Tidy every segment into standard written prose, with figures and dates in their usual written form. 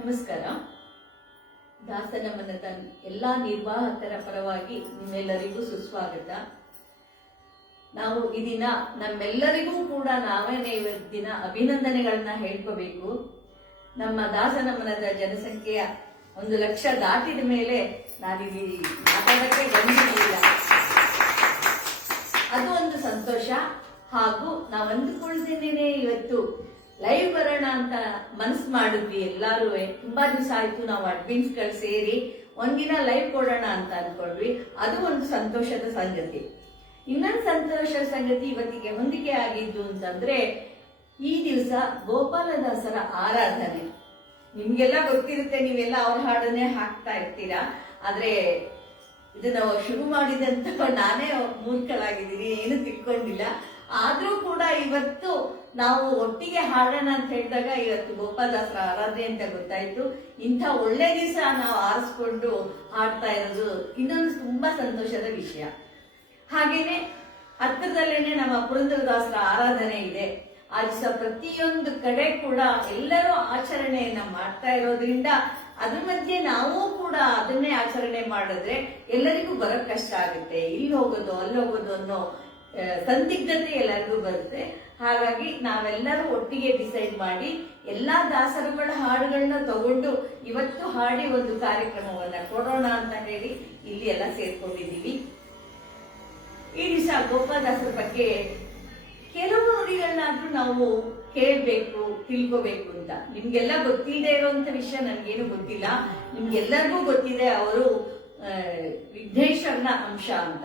ನಮಸ್ಕಾರ. ದಾಸನಮನದ ಎಲ್ಲಾ ನಿರ್ವಾಹಕರ ಪರವಾಗಿ ನಿಮ್ಮೆಲ್ಲರಿಗೂ ಸುಸ್ವಾಗತ. ನಾವು ಈ ದಿನ ನಮ್ಮೆಲ್ಲರಿಗೂ ಕೂಡ ನಾವೇನೇ ದಿನ ಅಭಿನಂದನೆಗಳನ್ನ ಹೇಳ್ಕೋಬೇಕು. ನಮ್ಮ ದಾಸನಮನದ ಜನಸಂಖ್ಯೆಯ 1 ಲಕ್ಷ ದಾಟಿದ ಮೇಲೆ ನಾನಿಲ್ಲಿ ಮಾತಾಡಕ್ಕೆ ಬಂದಿರಲಿಲ್ಲ. ಅದು ಒಂದು ಸಂತೋಷ. ಹಾಗೂ ನಾವು ಅಂದುಕೊಳ್ತೇನೆ ಇವತ್ತು ಲೈವ್ ಬರೋಣ ಅಂತ ಮನಸ್ಸು ಮಾಡಿದ್ವಿ. ಎಲ್ಲಾರು ತುಂಬಾ ದಿವಸ ಆಯ್ತು ನಾವು ಅಡ್ಮಿನ್ಸ್ಗಳು ಸೇರಿ ಒಂದಿನ ಲೈವ್ ಕೊಡೋಣ ಅಂತ ಅನ್ಕೊಂಡ್ವಿ. ಅದು ಒಂದು ಸಂತೋಷದ ಸಂಗತಿ. ಇನ್ನೊಂದು ಸಂತೋಷದ ಸಂಗತಿ ಇವತ್ತಿಗೆ ಹೊಂದಿಕೆ ಆಗಿದ್ದು ಅಂತಂದ್ರೆ ಈ ದಿವಸ ಗೋಪಾಲದಾಸರ ಆರಾಧನೆ. ನಿಮ್ಗೆಲ್ಲ ಗೊತ್ತಿರುತ್ತೆ, ನೀವೆಲ್ಲ ಅವ್ರ ಹಾಡನ್ನೇ ಹಾಕ್ತಾ ಇರ್ತೀರಾ. ಆದ್ರೆ ಇದನ್ನ ಶುರು ಮಾಡಿದಂತ ನಾನೇ ಮೂರ್ಖಳಾಗಿದ್ದೀನಿ, ಏನು ತಿಳ್ಕೊಂಡಿಲ್ಲ. ಆದ್ರೂ ಕೂಡ ಇವತ್ತು ನಾವು ಒಟ್ಟಿಗೆ ಹಾಡೋಣ ಅಂತ ಹೇಳಿದಾಗ ಇವತ್ತು ಗೋಪಾಲದಾಸರ ಆರಾಧನೆ ಅಂತ ಗೊತ್ತಾಯ್ತು. ಇಂಥ ಒಳ್ಳೆ ದಿವಸ ನಾವು ಆರಿಸ್ಕೊಂಡು ಹಾಡ್ತಾ ಇರೋದು ಇನ್ನೊಂದು ತುಂಬಾ ಸಂತೋಷದ ವಿಷಯ. ಹಾಗೇನೆ ಹತ್ತಿರದಲ್ಲೇನೆ ನಮ್ಮ ಪುರಂದರದಾಸರ ಆರಾಧನೆ ಇದೆ. ಆ ದಿವಸ ಪ್ರತಿಯೊಂದು ಕಡೆ ಕೂಡ ಎಲ್ಲರೂ ಆಚರಣೆಯನ್ನ ಮಾಡ್ತಾ ಇರೋದ್ರಿಂದ ಅದ್ರ ಮಧ್ಯೆ ನಾವು ಕೂಡ ಅದನ್ನೇ ಆಚರಣೆ ಮಾಡಿದ್ರೆ ಎಲ್ಲರಿಗೂ ಬರೋಕ್ ಕಷ್ಟ ಆಗುತ್ತೆ. ಇಲ್ಲಿ ಹೋಗೋದು ಅಲ್ಲಿ ಹೋಗೋದು ಅನ್ನೋ ಸಂದಿಗ್ಧತೆ ಎಲ್ಲರಿಗೂ ಬರುತ್ತೆ. ಹಾಗಾಗಿ ನಾವೆಲ್ಲರೂ ಒಟ್ಟಿಗೆ ಡಿಸೈಡ್ ಮಾಡಿ ಎಲ್ಲಾ ದಾಸರುಗಳ ಹಾಡುಗಳನ್ನ ತಗೊಂಡು ಇವತ್ತು ಹಾಡಿ ಒಂದು ಕಾರ್ಯಕ್ರಮವನ್ನ ಕೊಡೋಣ ಅಂತ ಹೇಳಿ ಇಲ್ಲಿ ಎಲ್ಲ ಸೇರ್ಕೊಂಡಿದ್ದೀವಿ. ಈ ದಿವಸ ಗೋಪಾಲದಾಸರ ಬಗ್ಗೆ ಕೆಲವು ನುಡಿಗಳನ್ನಾದ್ರೂ ನಾವು ಕೇಳ್ಬೇಕು, ತಿಳ್ಕೋಬೇಕು ಅಂತ. ನಿಮ್ಗೆಲ್ಲ ಗೊತ್ತಿಲ್ಲದೆ ಇರುವಂತ ವಿಷಯ ನನ್ಗೇನು ಗೊತ್ತಿಲ್ಲ. ನಿಮ್ಗೆಲ್ಲರಿಗೂ ಗೊತ್ತಿದೆ ಅವರು ವಿಘ್ನೇಶ್ವರನ ಅಂಶ ಅಂತ.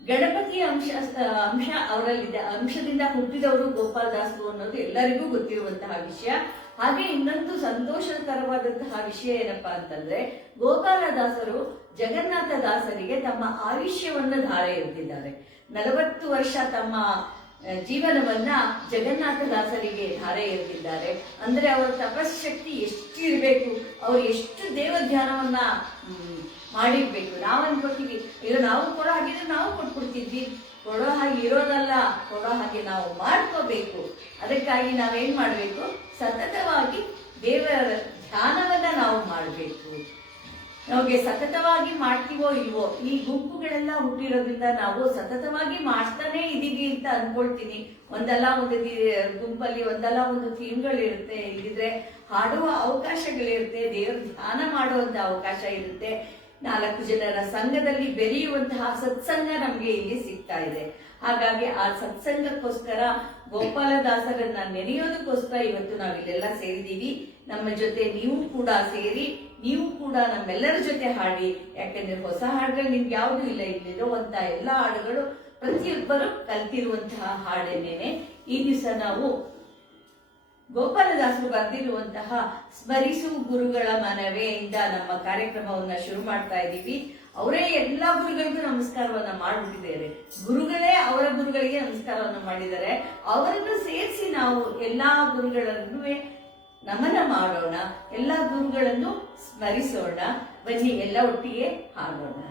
ಗಣಪತಿಯ ಅಂಶ ಅವರಲ್ಲಿದೆ. ಅಂಶದಿಂದ ಹುಟ್ಟಿದವರು ಗೋಪಾಲದಾಸರು ಅನ್ನೋದು ಎಲ್ಲರಿಗೂ ಗೊತ್ತಿರುವಂತಹ ವಿಷಯ. ಹಾಗೆ ಇನ್ನೊಂದು ಸಂತೋಷಕರವಾದಂತಹ ವಿಷಯ ಏನಪ್ಪಾ ಅಂತಂದ್ರೆ ಗೋಪಾಲದಾಸರು ಜಗನ್ನಾಥ ದಾಸರಿಗೆ ತಮ್ಮ ಆಯುಷ್ಯವನ್ನು ಧಾರೆ ಎರೆದಿದ್ದಾರೆ. 40 ವರ್ಷ ತಮ್ಮ ಜೀವನವನ್ನ ಜಗನ್ನಾಥ ದಾಸರಿಗೆ ಧಾರೆ ಎರೆದಿದ್ದಾರೆ. ಅಂದ್ರೆ ಅವರ ತಪಶಕ್ತಿ ಎಷ್ಟು ಇರಬೇಕು, ಅವ್ರು ಎಷ್ಟು ದೇವ ಧ್ಯಾನವನ್ನ ಮಾಡಿರ್ಬೇಕು. ನಾವು ಅನ್ಕೋತೀವಿ ಇದು ನಾವು ಕೊಡೋ ಹಾಗಿದ್ರೆ ನಾವು ಕೊಟ್ಬಿಡ್ತಿದ್ವಿ. ಕೊಡೋ ಹಾಗೆ ಇರೋದಲ್ಲ, ಕೊಡೋ ಹಾಗೆ ನಾವು ಮಾಡ್ಕೋಬೇಕು. ಅದಕ್ಕಾಗಿ ನಾವೇನ್ ಮಾಡ್ಬೇಕು, ಸತತವಾಗಿ ದೇವರ ಧ್ಯಾನವನ್ನ ನಾವು ಮಾಡ್ಬೇಕು. ನಮಗೆ ಸತತವಾಗಿ ಮಾಡ್ತೀವೋ ಇಲ್ವೋ, ಈ ಗುಂಪುಗಳೆಲ್ಲ ಹುಟ್ಟಿರೋದ್ರಿಂದ ನಾವು ಸತತವಾಗಿ ಮಾಡ್ತಾನೆ ಇದೀವಿ ಅಂತ ಅನ್ಕೊಳ್ತೀನಿ. ಒಂದಲ್ಲ ಒಂದು ಗುಂಪಲ್ಲಿ ಒಂದಲ್ಲ ಒಂದು ಥೀಮ್ಗಳಿರುತ್ತೆ. ಇಲ್ಲಿದ್ರೆ ಹಾಡುವ ಅವಕಾಶಗಳಿರುತ್ತೆ, ದೇವರ ಧ್ಯಾನ ಮಾಡುವಂತ ಅವಕಾಶ ಇರುತ್ತೆ. 4 ಜನರ ಸಂಘದಲ್ಲಿ ಬೆರೆಯುವಂತಹ ಸತ್ಸಂಗ ನಮ್ಗೆ ಇಲ್ಲಿ ಸಿಗ್ತಾ ಇದೆ. ಹಾಗಾಗಿ ಆ ಸತ್ಸಂಗಕ್ಕೋಸ್ಕರ ಗೋಪಾಲದಾಸರನ್ನ ನೆನೆಯೋದಕ್ಕೋಸ್ಕರ ಇವತ್ತು ನಾವಿಲ್ಲೆಲ್ಲ ಸೇರಿದೀವಿ. ನಮ್ಮ ಜೊತೆ ನೀವು ಕೂಡ ಸೇರಿ, ನೀವು ಕೂಡ ನಮ್ಮೆಲ್ಲರ ಜೊತೆ ಹಾಡಿ. ಯಾಕಂದ್ರೆ ಹೊಸ ಹಾಡುಗಳು ನಿಮ್ಗೆ ಯಾವ್ದು ಇಲ್ಲ. ಇಲ್ಲಿರುವಂತಹ ಎಲ್ಲ ಹಾಡುಗಳು ಪ್ರತಿಯೊಬ್ಬರು ಕಲ್ತಿರುವಂತಹ ಹಾಡೇನೇನೆ. ಈ ದಿವಸ ನಾವು ಗೋಪಾಲದಾಸರು ಬರೆದಿರುವಂತಹ ಸ್ಮರಿಸು ಗುರುಗಳ ಮನವೇ ಇಂದ ನಮ್ಮ ಕಾರ್ಯಕ್ರಮವನ್ನ ಶುರು ಮಾಡ್ತಾ ಇದ್ದೀವಿ. ಅವರೇ ಎಲ್ಲಾ ಗುರುಗಳಿಗೂ ನಮಸ್ಕಾರವನ್ನ ಮಾಡ್ಬಿಟ್ಟಿದ್ದಾರೆ. ಗುರುಗಳೇ ಅವರ ಗುರುಗಳಿಗೆ ನಮಸ್ಕಾರವನ್ನ ಮಾಡಿದ್ದಾರೆ. ಅವರನ್ನು ಸೇರಿಸಿ ನಾವು ಎಲ್ಲಾ ಗುರುಗಳನ್ನು ನಮನ ಮಾಡೋಣ, ಎಲ್ಲಾ ಗುರುಗಳನ್ನು ಸ್ಮರಿಸೋಣ. ಬನ್ನಿ ಎಲ್ಲ ಒಟ್ಟಿಗೆ ಹಾಡೋಣ.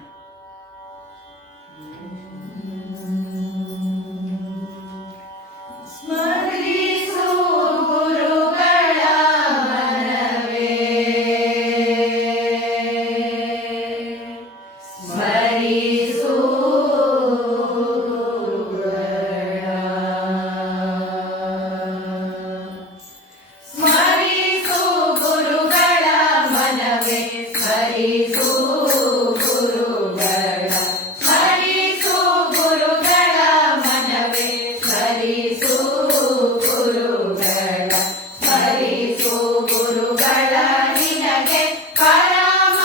ಪರಮ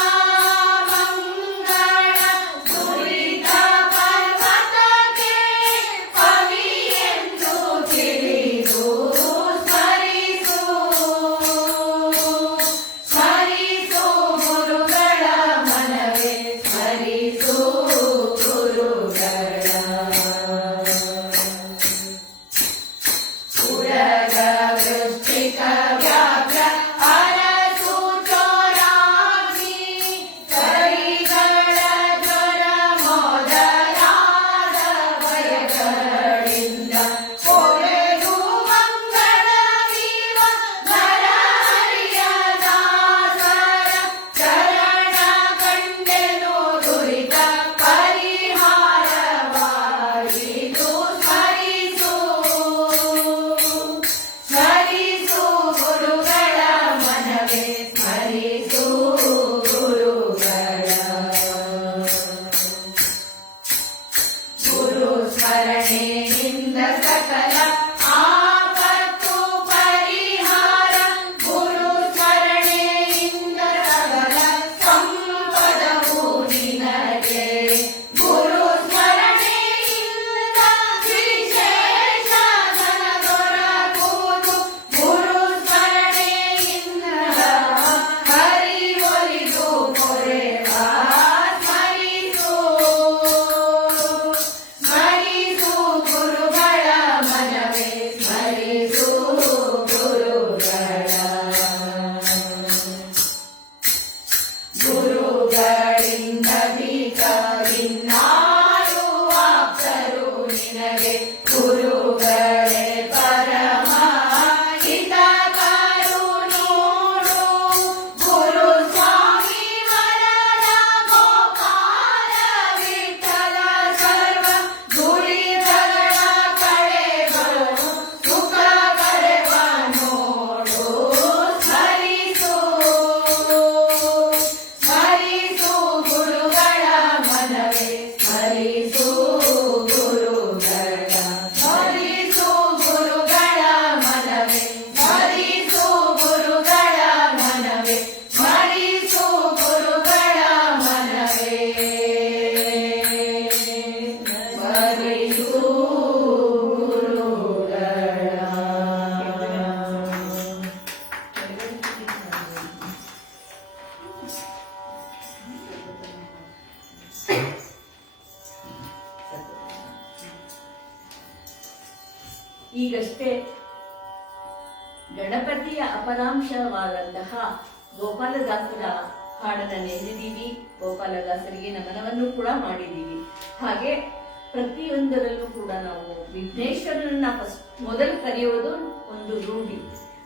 ಮಂಗಳ ಸುರಿತ ಸ್ಮರಣೆಯಿಂದ ಸಕಲ ಆಪತ್ತು ಪರಿಹಾರ, ಗುರು ಸ್ಮರಣೆಯಿಂದ ಸಕಲ ಸಂಪದವು ನಿನಗೆ. ಗುರು ಸ್ಮರಣೆಯಿಂದ ವಿಶೇಷ ಧನ ದೊರಕುವುದು, ಗುರು ಸ್ಮರಣೆಯಿಂದ ಹರಿ ಒಲಿದು ಕೊರೆವ. ಸ್ಮರಿಸು ಸ್ಮರಿಸು ಗುರುಗಳ ಮನವೇ, ಸ್ಮರಿಸು ಗುರುಗಳ. ಗುರುಗಳಿಂದ ಭಿನ್ನರು ಆಪ್ತರು ನಿನಗೆ, ಗುರುಗಳೇ ಪರಮ ಹಿತಕರು ನೋಡು. ಗುರು ಸ್ವಾಮಿ ವರದ ಗೋಪಾಲ ವಿಠಲ ಸರ್ವ ದುರಿತಗಳ ಕಳೆಗಳು ಸುಖ ಕರೆವ ನೋಡು. ಸ್ಮರಿಸು ಸ್ಮರಿಸು ಗುರುಗಳ ಮನವೇ, ಸ್ಮರಿಸು ಗುರುಗಳ. ಸ್ಮರಿಸು ಗುರುಗಳ ಮನವೇ, ಸ್ಮರಿಸು ಗುರುಗಳ ಮನವೇ, ಸ್ಮರಿಸು ಗುರುಗಳ ಮನವೇ, ಸ್ಮರಿಸು ಗುರುಗಳ. ಈಗಷ್ಟೇ ಗಣಪತಿಯ ಅಪರಾಂಶವಾದಂತಹ ಗೋಪಾಲದಾಸರ ಹಾಡನ್ನ ನೆನೆದಿದ್ದೀವಿ. ಗೋಪಾಲದಾಸರಿಗೆ ನಮನವನ್ನು ಕೂಡ ಮಾಡಿದ್ದೀವಿ. ಹಾಗೆ ಪ್ರತಿಯೊಂದರಲ್ಲೂ ಕೂಡ ನಾವು ವಿಘ್ನೇಶ್ವರನನ್ನ ಮೊದಲು ಕರೆಯುವುದು ಒಂದು ರೂಢಿ.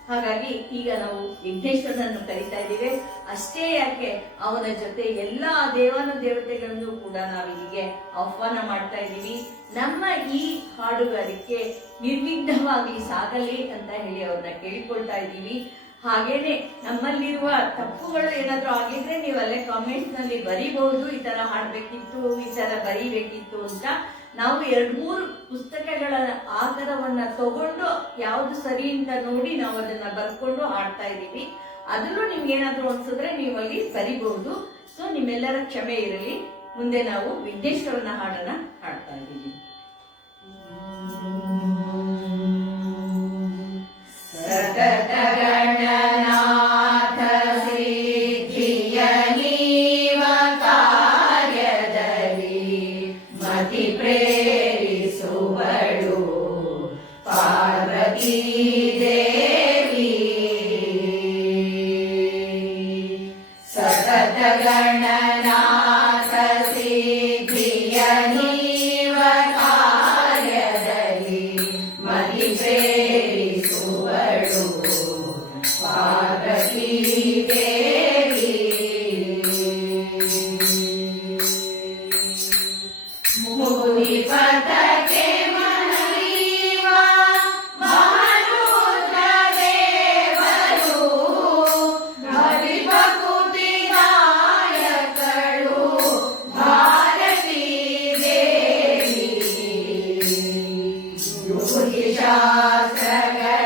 ಹಾಗಾಗಿ ಈಗ ನಾವು ವಿಘ್ನೇಶ್ವರನನ್ನು ಕರೀತಾ ಇದ್ದೀವಿ. ಅಷ್ಟೇ ಯಾಕೆ, ಅವನ ಜೊತೆ ಎಲ್ಲಾ ದೇವಾನು ದೇವತೆಗಳನ್ನು ಕೂಡ ನಾವಿಲ್ಲಿಗೆ ಆಹ್ವಾನ ಮಾಡ್ತಾ ಇದ್ದೀವಿ. ನಮ್ಮ ಈ ಹಾಡುಗಾರಿಕೆ ನಿರ್ವಿಘ್ನವಾಗಿ ಸಾಗಲಿ ಅಂತ ಹೇಳಿ ಅವ್ರನ್ನ ಕೇಳಿಕೊಳ್ತಾ ಇದ್ದೀವಿ. ಹಾಗೇನೆ ನಮ್ಮಲ್ಲಿರುವ ತಪ್ಪುಗಳು ಏನಾದ್ರೂ ಆಗಿದ್ರೆ ನೀವು ಅಲ್ಲೇ ಕಾಮೆಂಟ್ಸ್ ನಲ್ಲಿ ಬರೀಬಹುದು, ಈ ತರ ಹಾಡ್ಬೇಕಿತ್ತು, ಈ ತರ ಬರೀಬೇಕಿತ್ತು ಅಂತ. ನಾವು 2-3 ಪುಸ್ತಕಗಳ ಆಧಾರವನ್ನ ತಗೊಂಡು ಯಾವ್ದು ಸರಿ ಅಂತ ನೋಡಿ ನಾವು ಅದನ್ನ ಬರ್ಕೊಂಡು ಹಾಡ್ತಾ ಇದ್ದೀವಿ. ಅದರಲ್ಲೂ ನಿಮ್ಗೆ ಏನಾದ್ರೂ ಅನ್ಸಿದ್ರೆ ನೀವು ಅಲ್ಲಿ ಬರಿಬಹುದು. ಸೊ ನಿಮ್ಮೆಲ್ಲರ ಕ್ಷಮೆ ಇರಲಿ. ಮುಂದೆ ನಾವು ವಿಘ್ನೇಶ್ವರನ ಹಾಡನ್ನ ಹಾಡ್ತಾ ಇದ್ದೀವಿ. ಸತತ ಗಣನಾಥ ಸಿದ್ಧಿಯ ನೀವ ಕಾರ್ಯದಲ್ಲಿ ಮತಿ ಪ್ರೇರಿಸುವಳು ಪಾರ್ವತೀ ದೇವಿ. ಸತತ ಗಣನಾಥ ಸಿದ್ಧಿಯ ನೀವ ಕಾರ್ಯದಲ್ಲಿ ಮತಿ ಪ್ರೇರಿಸುವಳು ಪಾರ್ವತೀ ದೇವಿ. ಮುಗುರಿ ಪದಕ್ಕೆ ಮನವೀವ ಮಹಾರುದ್ರ ದೇವರು, ಭವಿಭಕುತಿ ನಾಯಕಳು ಭಾರತೀ ದೇವಿ. ಯುಗಿ ಶಾಸ್ತ್ರಗಳಲ್ಲಿ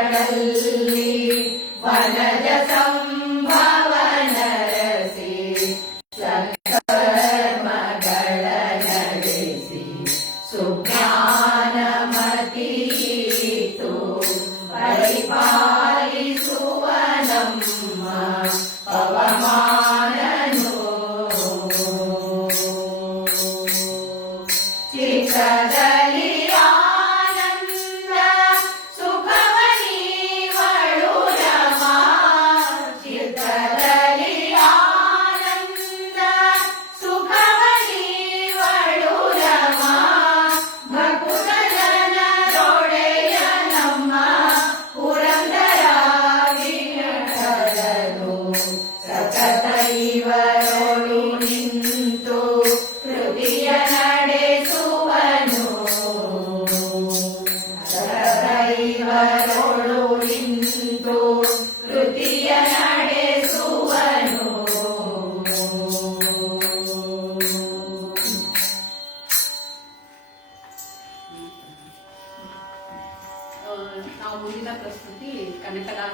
ವನಜ ಸಂಭವನರಸಿ ಸತ್ಕರ್ಮಗಳ ನಡೆಸಿ ಸುಜ್ಞಾನಮತೀತು ಪರಿಪಾಲಿಸುವ ನಮ್ಮ ಪವಮಾನನು. ಚಿತ್ರದಲ್ಲಿ ಆನಂದ ಸುಖವನೀವಳು ರಮ, ಚಿತ್ರದಲ್ಲಿ ಆನಂದ ಸುಖವನೀವಳು ರಮ. ಭಕುತ ಜನರೊಡೆಯ ನಮ್ಮ ಪುರಂದರ ವಿಠಲನು, ಸತತ ಇವರೊಳು ನಿಂತು ಕೃತಿಯ ನಡೆಸುವನು.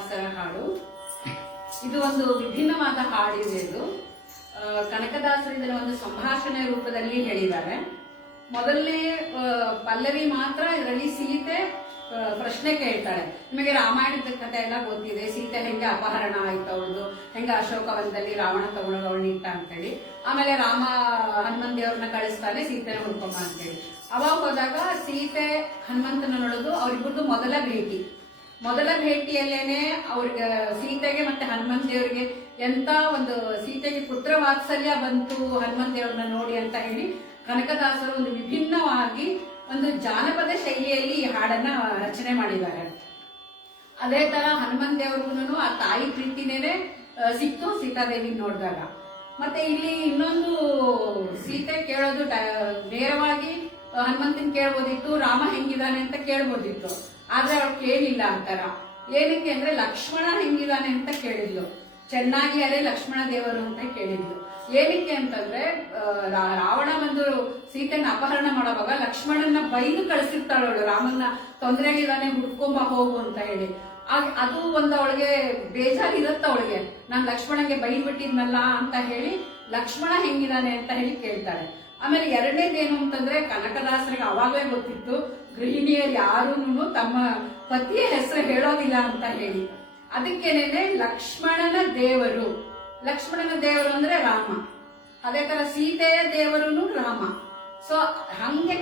ಕನಕದಾಸರ ಹಾಡು. ಇದು ಒಂದು ವಿಭಿನ್ನವಾದ ಹಾಡಿದೆ. ಇದು ಕನಕದಾಸರು ಇದನ್ನ ಒಂದು ಸಂಭಾಷಣೆ ರೂಪದಲ್ಲಿ ಹೇಳಿದ್ದಾರೆ. ಮೊದಲನೇ ಪಲ್ಲವಿ ಮಾತ್ರ ಇದರಲ್ಲಿ ಸೀತೆ ಪ್ರಶ್ನೆ ಕೇಳ್ತಾಳೆ. ನಿಮಗೆ ರಾಮಾಯಣದ ಕಥೆ ಎಲ್ಲ ಗೊತ್ತಿದೆ, ಸೀತೆ ಹೆಂಗೆ ಅಪಹರಣ ಆಯ್ತು, ಅವಳದು ಹೆಂಗೆ ಅಶೋಕವನದಲ್ಲಿ ರಾವಣ ತಗೊಂಡೋಗ ಅವಳನ್ನ ಇಟ್ಟ ಅಂತೇಳಿ. ಆಮೇಲೆ ರಾಮ ಹನುಮಂತ ದೇವ್ರನ್ನ ಕಳಿಸ್ತಾನೆ ಸೀತೆನ ಹುಡ್ಕೊಂಬ ಅಂತೇಳಿ. ಅವಾಗ ಹೋದಾಗ ಸೀತೆ ಹನುಮಂತನ ನೋಡೋದು ಅವರಿಬ್ಬರದು ಮೊದಲ ಭೇಟಿಯಲ್ಲೇನೆ ಅವ್ರಿಗೆ ಸೀತೆಗೆ ಮತ್ತೆ ಹನುಮಂತ ದೇವ್ರಿಗೆ ಎಂತ ಒಂದು ಸೀತೆಗೆ ಪುತ್ರ ವಾತ್ಸಲ್ಯ ಬಂತು ಹನುಮಂತ ದೇವ್ರನ್ನ ನೋಡಿ ಅಂತ ಹೇಳಿ ಕನಕದಾಸರು ಒಂದು ವಿಭಿನ್ನವಾಗಿ ಒಂದು ಜಾನಪದ ಶೈಲಿಯಲ್ಲಿ ಈ ಹಾಡನ್ನ ರಚನೆ ಮಾಡಿದ್ದಾರೆ. ಅದೇ ತರ ಹನುಮಂತ ದೇವ್ರಿಗೂ ಆ ತಾಯಿ ಪ್ರೀತಿನೇನೆ ಸಿಕ್ತು ಸೀತಾದೇವಿ ನೋಡಿದಾಗ. ಮತ್ತೆ ಇಲ್ಲಿ ಇನ್ನೊಂದು ಸೀತೆ ಕೇಳೋದು ನೇರವಾಗಿ ಹನುಮಂತನ್ ಕೇಳ್ಬೋದಿತ್ತು, ರಾಮ ಹೆಂಗಿದಾನೆ ಅಂತ ಕೇಳ್ಬೋದಿತ್ತು. ಆದ್ರೆ ಅವ್ರು ಕೇಳಿಲ್ಲ ಅಂತಾರ. ಏನಕ್ಕೆ ಅಂದ್ರೆ ಲಕ್ಷ್ಮಣ ಹೆಂಗಿದಾನೆ ಅಂತ ಕೇಳಿದ್ಲು. ಚೆನ್ನಾಗಿ ಅರೆ ಲಕ್ಷ್ಮಣ ದೇವರು ಅಂತ ಕೇಳಿದ್ಲು. ಏನಕ್ಕೆ ಅಂತಂದ್ರೆ ರಾವಣ ಬಂದು ಸೀತೆನ ಅಪಹರಣ ಮಾಡುವಾಗ ಲಕ್ಷ್ಮಣನ ಬೈದು ಕಳಿಸಿರ್ತಾಳವಳು, ರಾಮನ್ನ ತೊಂದರೆಗಿದಾನೆ ಹುಡ್ಕೊಂಬ ಹೋಗು ಅಂತ ಹೇಳಿ. ಅದು ಒಂದು ಅವಳಿಗೆ ಬೇಜಾರಿರತ್ತ ಅವಳಿಗೆ, ನಾನ್ ಲಕ್ಷ್ಮಣಂಗೆ ಬೈದ್ಬಿಟ್ಟಿದ್ನಲ್ಲ ಅಂತ ಹೇಳಿ ಲಕ್ಷ್ಮಣ ಹೆಂಗಿದಾನೆ ಅಂತ ಹೇಳಿ ಕೇಳ್ತಾಳೆ. ಆಮೇಲೆ ಎರಡನೇದೇನು ಅಂತಂದ್ರೆ ಕನಕದಾಸರಿಗೆ ಅವಾಗಲೇ ಗೊತ್ತಿತ್ತು ಗೃಹಿಣಿಯರು ಯಾರೂ ತಮ್ಮ ಪತಿಯ ಹೆಸರು ಹೇಳೋದಿಲ್ಲ ಅಂತ ಹೇಳಿ. ಅದಕ್ಕೇನೆ ಲಕ್ಷ್ಮಣನ ದೇವರು ಅಂದ್ರೆ ರಾಮ. ಅದೇ ತರ ಸೀತೆಯ ದೇವರುನು ರಾಮ. ಸೊ ಹಂಗೆ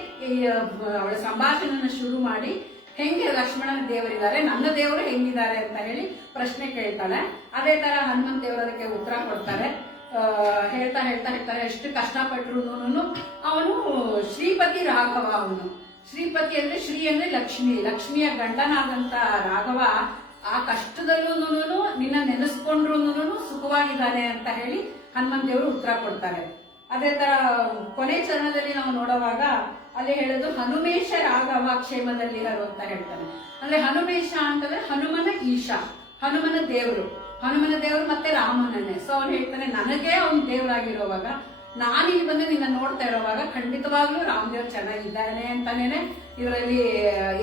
ಅವಳ ಸಂಭಾಷಣೆನ ಶುರು ಮಾಡಿ ಹೆಂಗೆ ಲಕ್ಷ್ಮಣನ ದೇವರಿದ್ದಾರೆ, ನನ್ನ ದೇವರು ಹೆಂಗಿದ್ದಾರೆ ಅಂತ ಹೇಳಿ ಪ್ರಶ್ನೆ ಕೇಳ್ತಾಳೆ. ಅದೇ ತರ ಹನುಮಂತ ದೇವರು ಅದಕ್ಕೆ ಉತ್ತರ ಕೊಡ್ತಾರೆ. ಹೇಳ್ತಾರೆ ಎಷ್ಟು ಕಷ್ಟಪಟ್ರು ಅವನು ಶ್ರೀಪತಿ ರಾಘವ. ಅವನು ಶ್ರೀಪತಿ ಅಂದ್ರೆ ಶ್ರೀ ಅಂದ್ರೆ ಲಕ್ಷ್ಮಿಯ ಗಂಡನಾದಂತ ರಾಘವ ಆ ಕಷ್ಟದಲ್ಲೂ ನಿನ್ನ ನೆನೆಸ್ಕೊಂಡ್ರು ಸುಖವಾಗಿದ್ದಾನೆ ಅಂತ ಹೇಳಿ ಹನುಮಂತ ದೇವರು ಉತ್ತರ ಕೊಡ್ತಾರೆ. ಅದೇ ತರ ಕೊನೆ ಚರಣದಲ್ಲಿ ನಾವು ನೋಡುವಾಗ ಅಲ್ಲಿ ಹೇಳೋದು ಹನುಮೇಶ ರಾಘವ ಕ್ಷೇಮದಲ್ಲಿರರು ಅಂತ ಹೇಳ್ತಾನೆ. ಅಂದ್ರೆ ಹನುಮೇಶ ಅಂತಂದ್ರೆ ಹನುಮನ ಈಶಾ, ಹನುಮನ ದೇವರು ಮತ್ತೆ ರಾಮನನ್ನೇ. ಸೊ ಅವ್ನು ಹೇಳ್ತಾನೆ ನನಗೆ ಅವ್ನ ದೇವರಾಗಿರುವಾಗ ನಾನಿಲ್ಲಿ ಬಂದು ನಿನ್ನ ನೋಡ್ತಾ ಇರೋವಾಗ ಖಂಡಿತವಾಗ್ಲೂ ರಾಮದೇವ್ರು ಚೆನ್ನಾಗಿದ್ದಾನೆ ಅಂತಾನೇನೆ ಇದರಲ್ಲಿ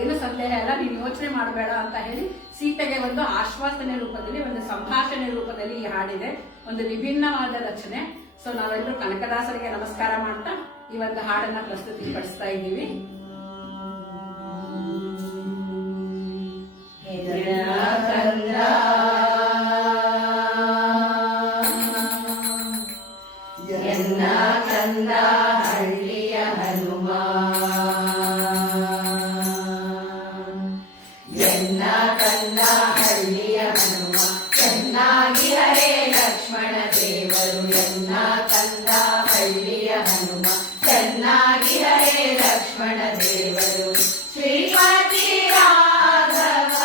ಏನು ಸಂದೇಹ ಇಲ್ಲ, ನೀನು ಯೋಚನೆ ಮಾಡಬೇಡ ಅಂತ ಹೇಳಿ ಸೀತೆಗೆ ಒಂದು ಆಶ್ವಾಸನೆ ರೂಪದಲ್ಲಿ, ಒಂದು ಸಂಭಾಷಣೆ ರೂಪದಲ್ಲಿ ಈ ಹಾಡಿದೆ. ಒಂದು ವಿಭಿನ್ನವಾದ ರಚನೆ. ಸೊ ನಾವೆಲ್ಲರೂ ಕನಕದಾಸರಿಗೆ ನಮಸ್ಕಾರ ಮಾಡ್ತಾ ಈ ಒಂದು ಹಾಡನ್ನ ಪ್ರಸ್ತುತಿಪಡಿಸ್ತಾ ಇದ್ದೀವಿ. ಕಂದ ಹಳ್ಳಿಯ ಹನುಮ ಎನ್ನ ಕಂದ ಹಳ್ಳಿಯ ಹನುಮ ಚೆನ್ನಾಗಿ ಹರೇ ಲಕ್ಷ್ಮಣ ದೇವರು. ಎನ್ನ ಕಂದ ಹಳ್ಳಿಯ ಹನುಮ ಚೆನ್ನಾಗಿ ಹರೇ ಲಕ್ಷ್ಮಣ ದೇವರು. ಶ್ರೀಪತಿ ರಾಘವ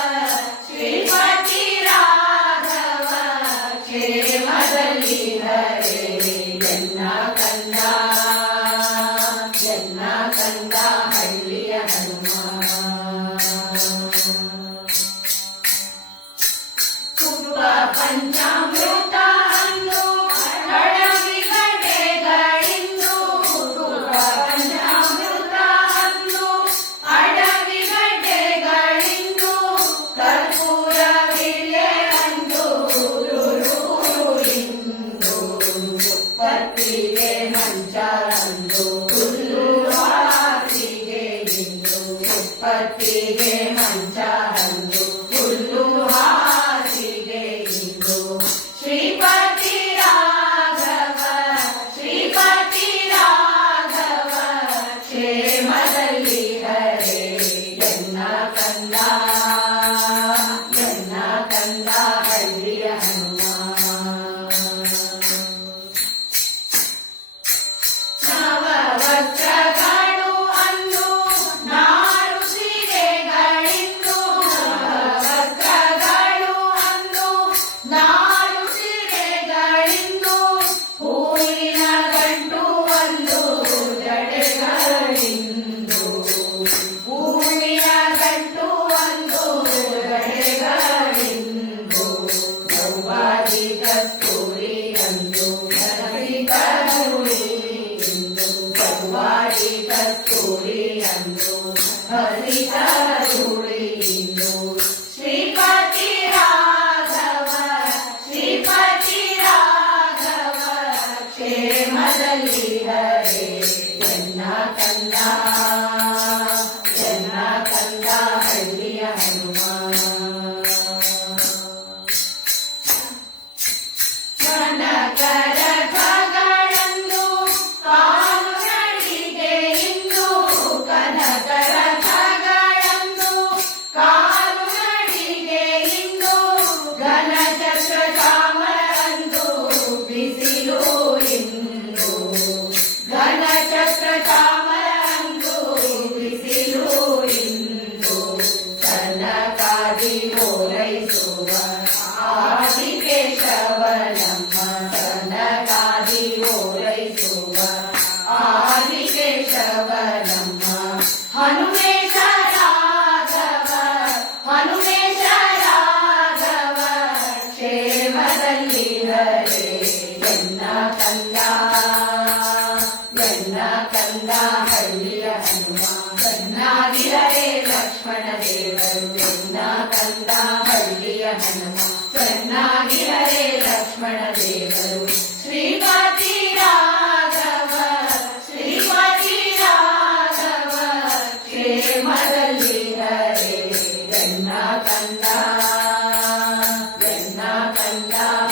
ಕ್ಷೇಮದಲ್ಲಿ ಹರೇ ಕಂದ ಹಳ್ಳಿಯ ಹನುಮ. ತುಪ್ಪ ಪಂಚಾಮೃತ ಅಂದು ಹಳವಿ ಗಡ್ಡೆಗಳಿಂದು, ತುಪ್ಪ ಪಂಚಾಮೃತ ಅಂದು ಅಡವಿ ಗಡ್ಡೆಗಳಿಂದು, ಕರ್ಪೂರ ವಿಲೆ ಅಂದು ಇಂದು, ಪತ್ತಿಗೆ ಮಂಚ ಅಂದು ಪತ್ತಿಗೆ ಮಂಚ ಹಂದು ಹುಲ್ಲು ಹಾಸಿಗೆ ಇಂದು. ಶ್ರೀಪತಿ ರಾಘವ ಕ್ಷೇಮದಲ್ಲಿ ಹರೇ ಎನ್ನ ಕಂದ ಹಳ್ಳಿಯ ಹನುಮ. ನವವಸ್ತ್ರಗಳು ಅಂದು ನಾರು ಸೀರೆಗಳಿಂದು, ನವವಸ್ತ್ರಗಳು ಅಂದು ನಾರು ಸೀರೆಗಳಿಂದು, ಹೂವಿನ ಗಂಟು ಒಂದು ಜಡೆಗಳಿಂದು, ಹೂವಿನ ಗಂಟು ಒಂದು ಜಡೆಗಳಿಂದು, ಸೌಭಾಗಿ ಕಸ್ತೂರಿ ಅಂದು ಸೌಭಾಗಿ ಕಸ್ತೂರಿ ಅಂದು ಹರಿತ ಧೂಳಿ ಇಂದು. ಶ್ರೀಪತಿ ರಾಘವ ಕಂದ ಎನ್ನ ಕಂದ ಹಳ್ಳಿಯ ಹನುಮ ಕನಕರ ಖಗಳನ್ನು ಕಾಲು ನಡಿಗೆ ಇಂದು ಕನಕರ ಖಗಳನ್ನು ಕಾಲು ನಡಿಗೆ ಇಂದು ಘನಚಕ್ರ ಚಾಮರಂದು ಬಿಸಿಲು ಇಂದು ಘನಚಕ್ರ ಚಾಮರಂದು ಬಿಸಿಲು ಇಂದು ಕನಕಾದಿ ಓಲೈಸುವ ಆದಿಕೇಶವನಮ್ಮ ಕನಕಾದಿ ಓಲೈಸುವ ಆದಿಕೇಶವನಮ್ಮ ಹನುಮೇಶ ರಾಘವ ಹನುಮೇಶ ರಾಘವ ಕ್ಷೇಮದಲ್ಲಿ ಹರೇ ಎನ್ನ ಕಂದ ಹಳ್ಳಿಯ ಹನುಮ ಚೆನ್ನಾಗಿರೇ ಲಕ್ಷ್ಮಣ ದೇವರು ಎನ್ನ ಕಂದ ಹಳ್ಳಿಯ ಹನುಮ ಚೆನ್ನಾಗಿರೇ ಲಕ್ಷ್ಮಣ ದೇವರು ಶ್ರೀಪತಿ ರಾಘವ ಕ್ಷೇಮದಲ್ಲಿ ಹರೇ ಎನ್ನ ಕಂದ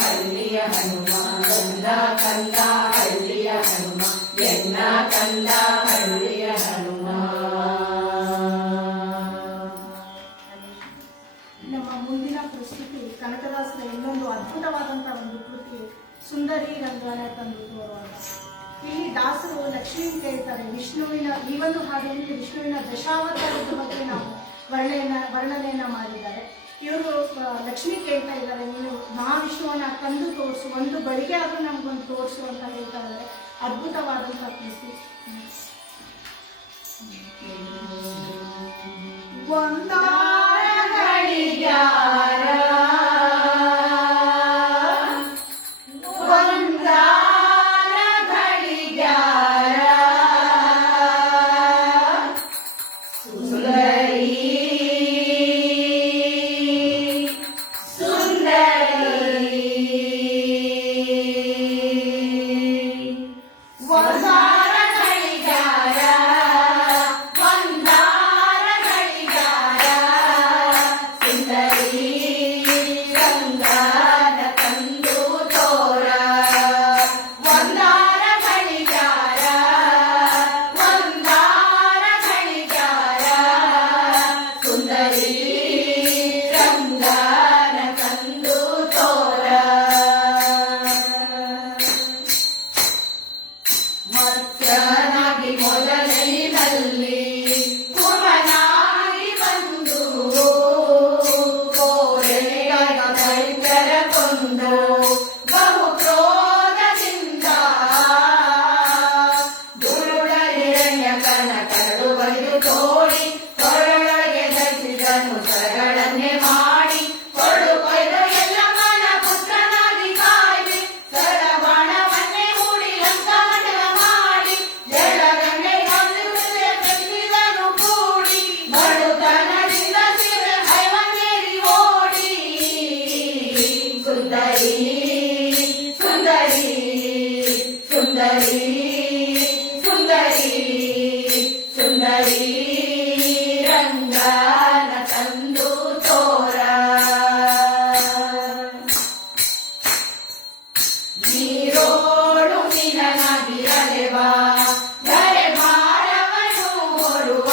ಹಳ್ಳಿಯ ಹನುಮ ಕಂದ ಹಳ್ಳಿಯ ಹನುಮ ಎನ್ನ ಕಂದ ಹಳ್ಳಿಯ ಹನುಮ. ನಮ್ಮ ಮುಂದಿನ ಪ್ರಸ್ತುತಿ ಕನಕದಾಸರ ಇನ್ನೊಂದು ಅದ್ಭುತವಾದಂತಹ ಒಂದು ಕೃತಿ ಸುಂದರಿ ರಂಗನ ತಂದು ತೋರುವಾಗ. ಇಲ್ಲಿ ದಾಸರು ಲಕ್ಷ್ಮೀ ಕೇಳ್ತಾರೆ. ವಿಷ್ಣುವಿನ ಈ ಒಂದು ಹಾಡಿನಲ್ಲಿ ವಿಷ್ಣುವಿನ ದಶಾವತಾರದ ಬಗ್ಗೆ ನಾವು ವರ್ಣನೆಯನ್ನ ಮಾಡಿದ್ದಾರೆ. ಇವರು ಲಕ್ಷ್ಮಿ ಕೇಳ್ತಾ ಇದ್ದಾರೆ, ನೀನು ಮಹಾವಿಷ್ಣುವನ್ನ ತಂದು ತೋರಿಸು, ಒಂದು ಬಳಿಗೆ ಆದ್ರೂ ನಮ್ಗೊಂದು ತೋರಿಸು ಅಂತ ಹೇಳ್ತಾ ಇದ್ದಾರೆ. ಅದ್ಭುತವಾದಂತಹ ಕೃತಿ. ಒಂದಾರಗಳಿಗ್ಯಾರ ಒಂದಾರಗಳಿಗ್ಯಾರ ಸುಂದರಿ ಒಂದಾರಗಳಿಗ್ಯಾರ ಒಂದಾರಗಳಿಗ್ಯಾರ ಸುಂದರಿ ರಂಗನ ತಂದು ತೋರ ಒಂದಾರಗಳಿಗ್ಯಾರ ಒಂದಾರಗಳಿಗ್ಯಾರ ಸುಂದರಿ ರಂಗನ ತಂದು ತೋರ ಮತ್ಸ್ಯನಾಗಿ ಮೊದಲಿನಲ್ಲಿ ಕುಮನಾಗಿ ಬಂದು ಕೋರೆಯ ದೈತ್ಯರ ಕೊಂದು ಬಹು ಕ್ರೋಧದಿಂದ ದುರುಳ ಹಿರಣ್ಯಕನ ಕರಡು ಬೈದು ತೋಡಿ ಕೊರಳೊಳಗೆ ಧರಿಸಿದನು ಸರಗಳನ್ನೇ ಮಾಡಿ ಕೊರಡು ಕೊಯ್ದು ಎಲ್ಲಮ್ಮನ ಪುತ್ರನಾಗಿ ಕಾಯ್ದೆ ಸರಬಾಣವನ್ನೇ ಹೂಡಿ ಲಂಕಾಮಂಡಲ ಮಾಡಿ ಜಡಗಣ್ಣೆ ಬಂದು ತೆಗೆಸಿದನು ಕೂಡಿ ಬಡುತನದಿಂದ ಸಿರೆ ಹೈವನ್ನೇರಿ ಓಡಿ ಸುಂದರಿ ಸುಂದರಿ ಸುಂದರಿ ಸುಂದರಿ ಸುಂದರಿ ರಂಗನ ತಂದು ತೋರ ನೀರೋಡು ನಿನಗಿರಲೆವಾ ಧರೆ ಭಾರವನು ಹೊರುವ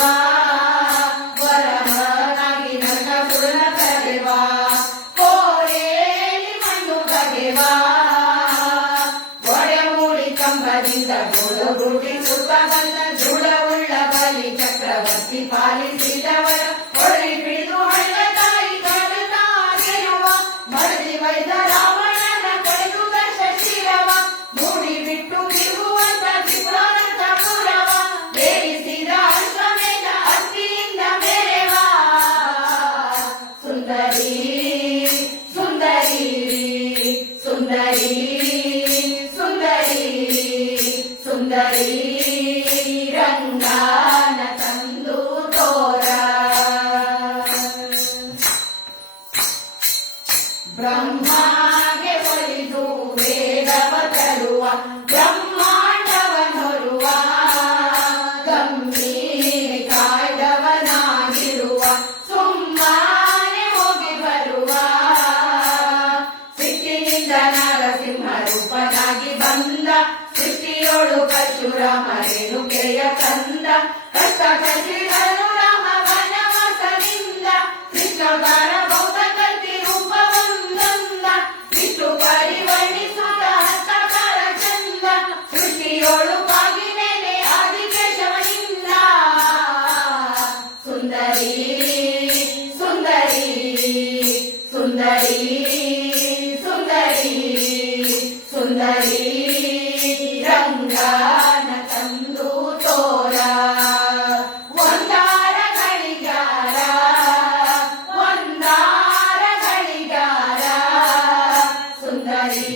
ವರಮನಾಗಿ ನರಕಪುರನ ಕರೆವಾ ಕೋರೇಲಿ ಮಣ್ಣು ಬಗೆವಾ ಒಡೆ ಮೂಡಿ ಕಂಬದಿಂದ ಗುಡುಗುಡಿ ಸುತ್ತ ಬಂದ ಧೂಳವುಳ್ಳ ಬಲಿ ಚಕ್ರವರ್ತಿ ಪಾಲಿಸಿದವರ ಹೊಳಿ ಬಿಡಿದು ಹಳ್ಳ ತಾಯಿ ಕಡುತ್ತಾಗಿರುವ ಮರದಿ ವೈದ ರಾವಣನ ಕಳೆದು ದಶ ಶಿರವ ಮೂಡಿ ಬಿಟ್ಟು ಬಿರುವಂತ ತ್ರಿಪುರಾಂತ ಪುರವ ಬೇಯಿಸಿದ ಅಶ್ವಮೇಧ ಅಗ್ನಿಯಿಂದ ಮೇರೆವ ಸುಂದರಿ ಸುಂದರಿ ಸುಂದರಿ ಸುಂದರಿ ಸುಂದರಿ ರಂಗನ ತಂದು ತೋರ ಕಷ್ಟ ಕಟ್ಟಿದರು ರಾಮ ವನವಾಸದಿಂದ ಕೃಷ್ಣವರ ಬೌದ್ಧ ಕಲ್ಪಿ ರೂಪವೊಂದೊಂದ ಇಷ್ಟು ಪರಿವರ್ಣಿಸುತ್ತ ಹಸ್ತಕರ ಚಂದ ಸೃಷ್ಟಿಯೋಳು ಬಾಗಿನೇನೆ ಆದಿಕೇಶವನಿಂದ ಸುಂದರಿ ಸುಂದರಿ ಸುಂದರಿ ಸುಂದರಿ ಸುಂದರಿ ರಂಗನ ತಂದು ತೋರ ಒಂದಾರ ಗಳಿಗಾರ ಒಂದಾರ ಗಳಿಗಾರ ಸುಂದರಿ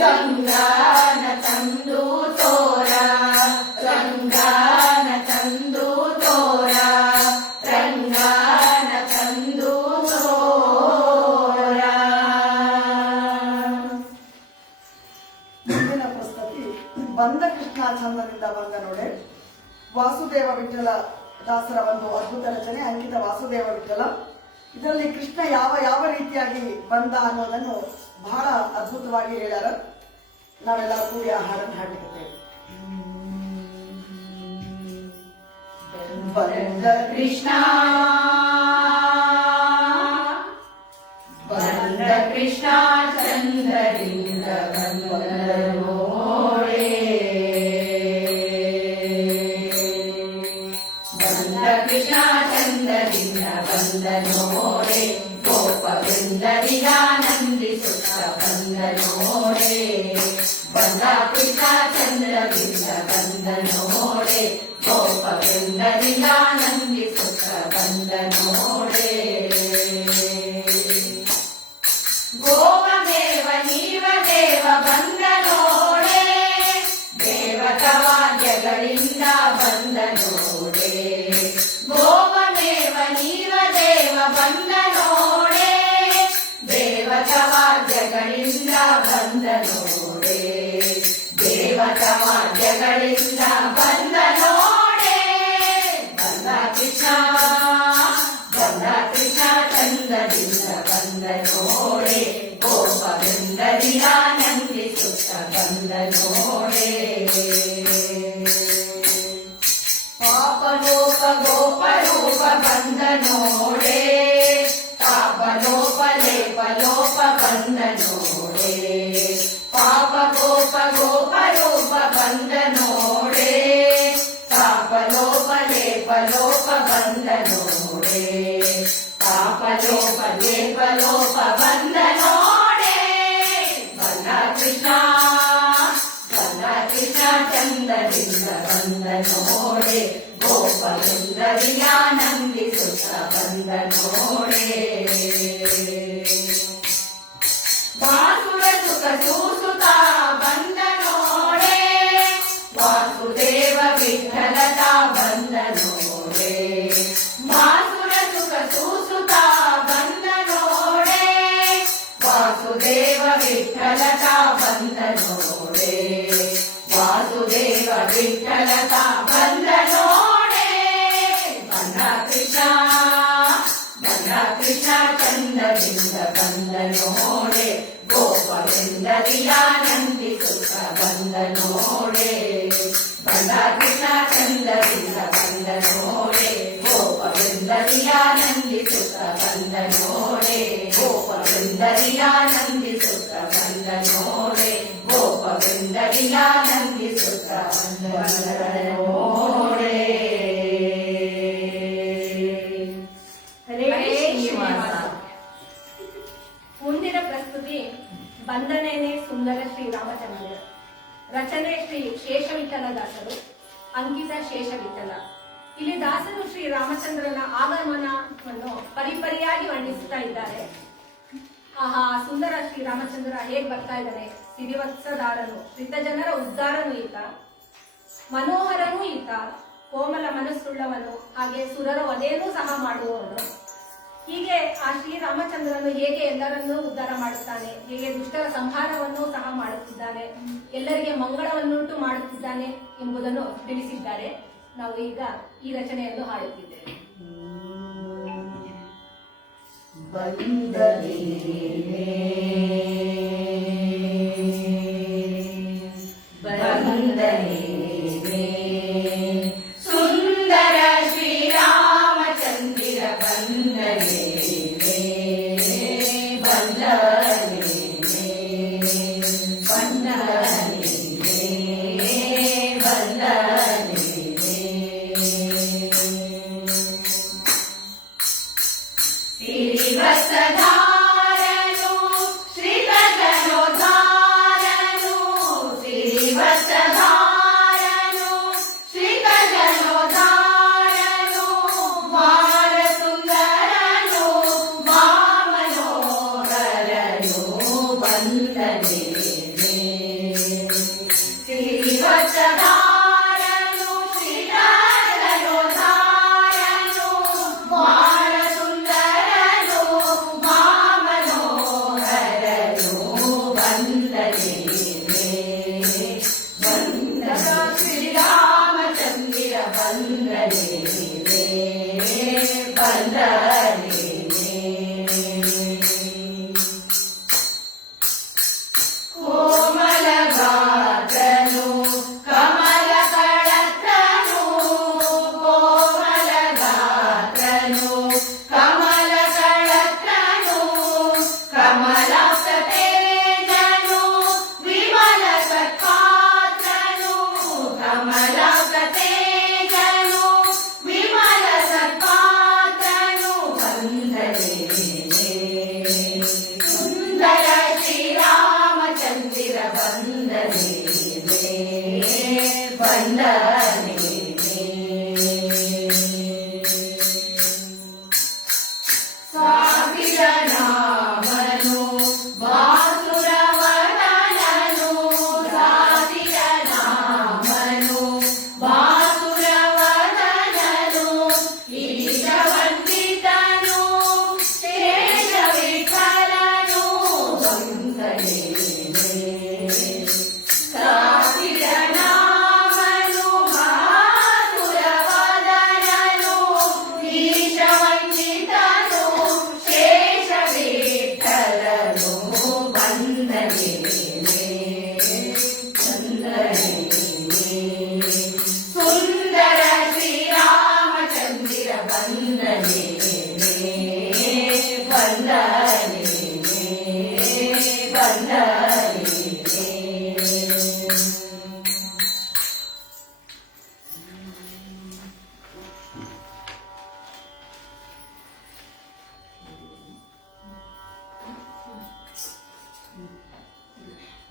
ರಂಗನ ತಂದು ತೋರ ರಂಗನ ತಂದು ತೋರ ರಂಗನ ತಂದು ತೋರ. ಮುಂದಿನ ಪ್ರಸ್ತುತಿ ಬಂದ ಕೃಷ್ಣ ಚಂದದಿಂದ ಬಂದ ನೋಡೆ. ವಾಸುದೇವ ವಿಠಲ ದಾಸರ ಒಂದು ಅದ್ಭುತ ರಚನೆ, ಅಂಕಿತ ವಾಸುದೇವ ವಿಠಲ. ಇದರಲ್ಲಿ ಕೃಷ್ಣ ಯಾವ ಯಾವ ರೀತಿಯಾಗಿ ಬಂದ ಅನ್ನೋದನ್ನು ಬಹಳ ಅದ್ಭುತವಾಗಿ ಹೇಳ್ಯಾರ. ನಾವೆಲ್ಲ ಕೂಡಿ ಆ ಹಾಡನ್ನು ಹಾಡಲಿಕ್ಕೆ ಬಂದ ಕೃಷ್ಣ ಬಂದ ಕೃಷ್ಣ ಚಂದ್ರದಿಂದ ಬಂದರೋಡೆ ಬಂದ ಕೃಷ್ಣ ಚಂದ್ರದಿಂದ ಬಂದನೋಡೆ ಗೋಪ ವೃಂದರಿಗಾನಂದಿಸುತ್ತ ಬಂದನೋಡೆ ಬಂದ ಕೃಷ್ಣ ಚಂದ್ರದಿಂದ ಬಂದನೋಡೆ ಗೋಪ ವೃಂದರಿಗಾನಂದಿಸುತ್ತ ಬಂದನೋಡೆ ಗೋವದೇವ ನೀವ ದೇವ ಬಂದ ನೋಡೆ ದೇವತವಾದ್ಯಗಳಿಂದ ಬಂದ ನೋಡೆ ಗೋವದೇವ ನೀವ ದೇವ ಬಂದ ನೋಡೆ ದೇವತವಾದ್ಯಗಳಿಂದ ಬಂದ ನೋಡೆ ದೇವತವಾದ್ಯಗಳಿಂದ ಬಂದ ನೋಡೆ ಬಂದ ಕೃಷ್ಣ ಚಂದದಿಂದ ಬಂದ ನೋಡೆ ಗೋಪ ವೃಂದರಿಗಾನಂದಿಸುತ್ತ ಬಂದ ನೋಡೆ ಪಾಪಲೋಪ ಗೋಪ ರೂಪ ಬಂದ ನೋಡೆ ಪಾಪಲೋಪ ಲೇಪ ಲೋಪ ಬಂದ ನೋಡೆ ಪಾಪ ಗೋಪ ಗೋಪ ರೂಪ ಬಂದ ನೋಡೆ ಪಾಪಲೋಪ ಲೇಪ ಲೋಪ ಬಂದ ನೋಡೆ ಪಾಪಲೋಪ ಲೇಪ ಲೋಪ ಬಂದ ನೋಡೆ ಬಂದ ಕೃಷ್ಣ ಚಂದದಿಂದ ಬಂದ ನೋಡೆ ಗೋಪ ವೃಂದರಿಗಾನಂದಿಸುತ್ತ ಬಂದ ನೋಡೆ ವಾಸುರ ಸುಖ ಸೂಸುತ್ತ ಬಂದ ನೋಡೆ ವಾಸುದೇವ ವಿಠಲತ ಬಂದ ನೋಡೆ ವಾಸುರ ಸುಖ ಸೂಸುತ್ತ ಬಂದ ನೋಡೆ ವಾಸುದೇವ ವಿಠಲತ ಬಂದ ನೋಡೆ ವಾಸುದೇವ ವಿಠಲತ ಬಂದ ನೋಡೆ ಬಂದ ಕೃಷ್ಣ ಚಂದದಿಂದ ಬಂದ ನೋಡೆ ಗೋಪ ವೃಂದರಿಗಾನಂದಿಸುತ್ತ ಬಂದ ನೋಡೆ ಬಂದ ಕೃಷ್ಣ ಚಂದದಿಂದ ಬಂದ ನೋಡೆ ಗೋಪ ವೃಂದರಿಗಾನಂದಿಸುತ್ತ ಬಂದ ನೋಡೆ ಗೋಪ ವೃಂದರಿಗಾನಂದಿಸುತ್ತ ಬಂದ ನೋಡೆ ಗೋಪ ವೃಂದರಿಗಾನಂದಿಸುತ್ತ ಬಂದ ನೋಡೆ. ಹರೇ ಶ್ರೀನಿವಾಸ. ಮುಂದಿನ ಪ್ರಸ್ತುತಿ ಬಂದನೇನೆ ಸುಂದರ ಶ್ರೀರಾಮಚಂದ್ರ. ರಚನೆ ಶ್ರೀ ಶೇಷವಿಠಲ ದಾಸರು. ಅಂಕಿತ ಶೇಷವಿಠಲ. ಇಲ್ಲಿ ದಾಸರು ಶ್ರೀರಾಮಚಂದ್ರನ ಆಗಮನವನ್ನು ಪರಿಪರಿಯಾಗಿ ವರ್ಣಿಸುತ್ತಾ ಇದ್ದಾರೆ. ಆಹಾ, ಸುಂದರ ಶ್ರೀರಾಮಚಂದ್ರ ಹೇಗ್ ಬರ್ತಾ ಇದ್ದಾನೆ. ಸಿರಿವತ್ಸದಾರನು, ಜನರ ಉದ್ಧಾರನು ಈತ, ಮನೋಹರನೂ ಈತ, ಕೋಮಲ ಮನಸ್ಸುಳ್ಳವನು, ಹಾಗೆ ಸುರರ ವಧೆಯನ್ನೂ ಸಹ ಮಾಡುವವನು. ಹೀಗೆ ಆ ಶ್ರೀರಾಮಚಂದ್ರನು ಹೇಗೆ ಎಲ್ಲರನ್ನೂ ಉದ್ಧಾರ ಮಾಡುತ್ತಾನೆ, ಹೇಗೆ ದುಷ್ಟರ ಸಂಹಾರವನ್ನು ಸಹ ಮಾಡುತ್ತಿದ್ದಾನೆ, ಎಲ್ಲರಿಗೆ ಮಂಗಳವನ್ನುಂಟು ಮಾಡುತ್ತಿದ್ದಾನೆ ಎಂಬುದನ್ನು ತಿಳಿಸಿದ್ದಾರೆ. ನಾವು ಈಗ ಈ ರಚನೆಯನ್ನು ಹಾಡುತ್ತಿದ್ದೇವೆ.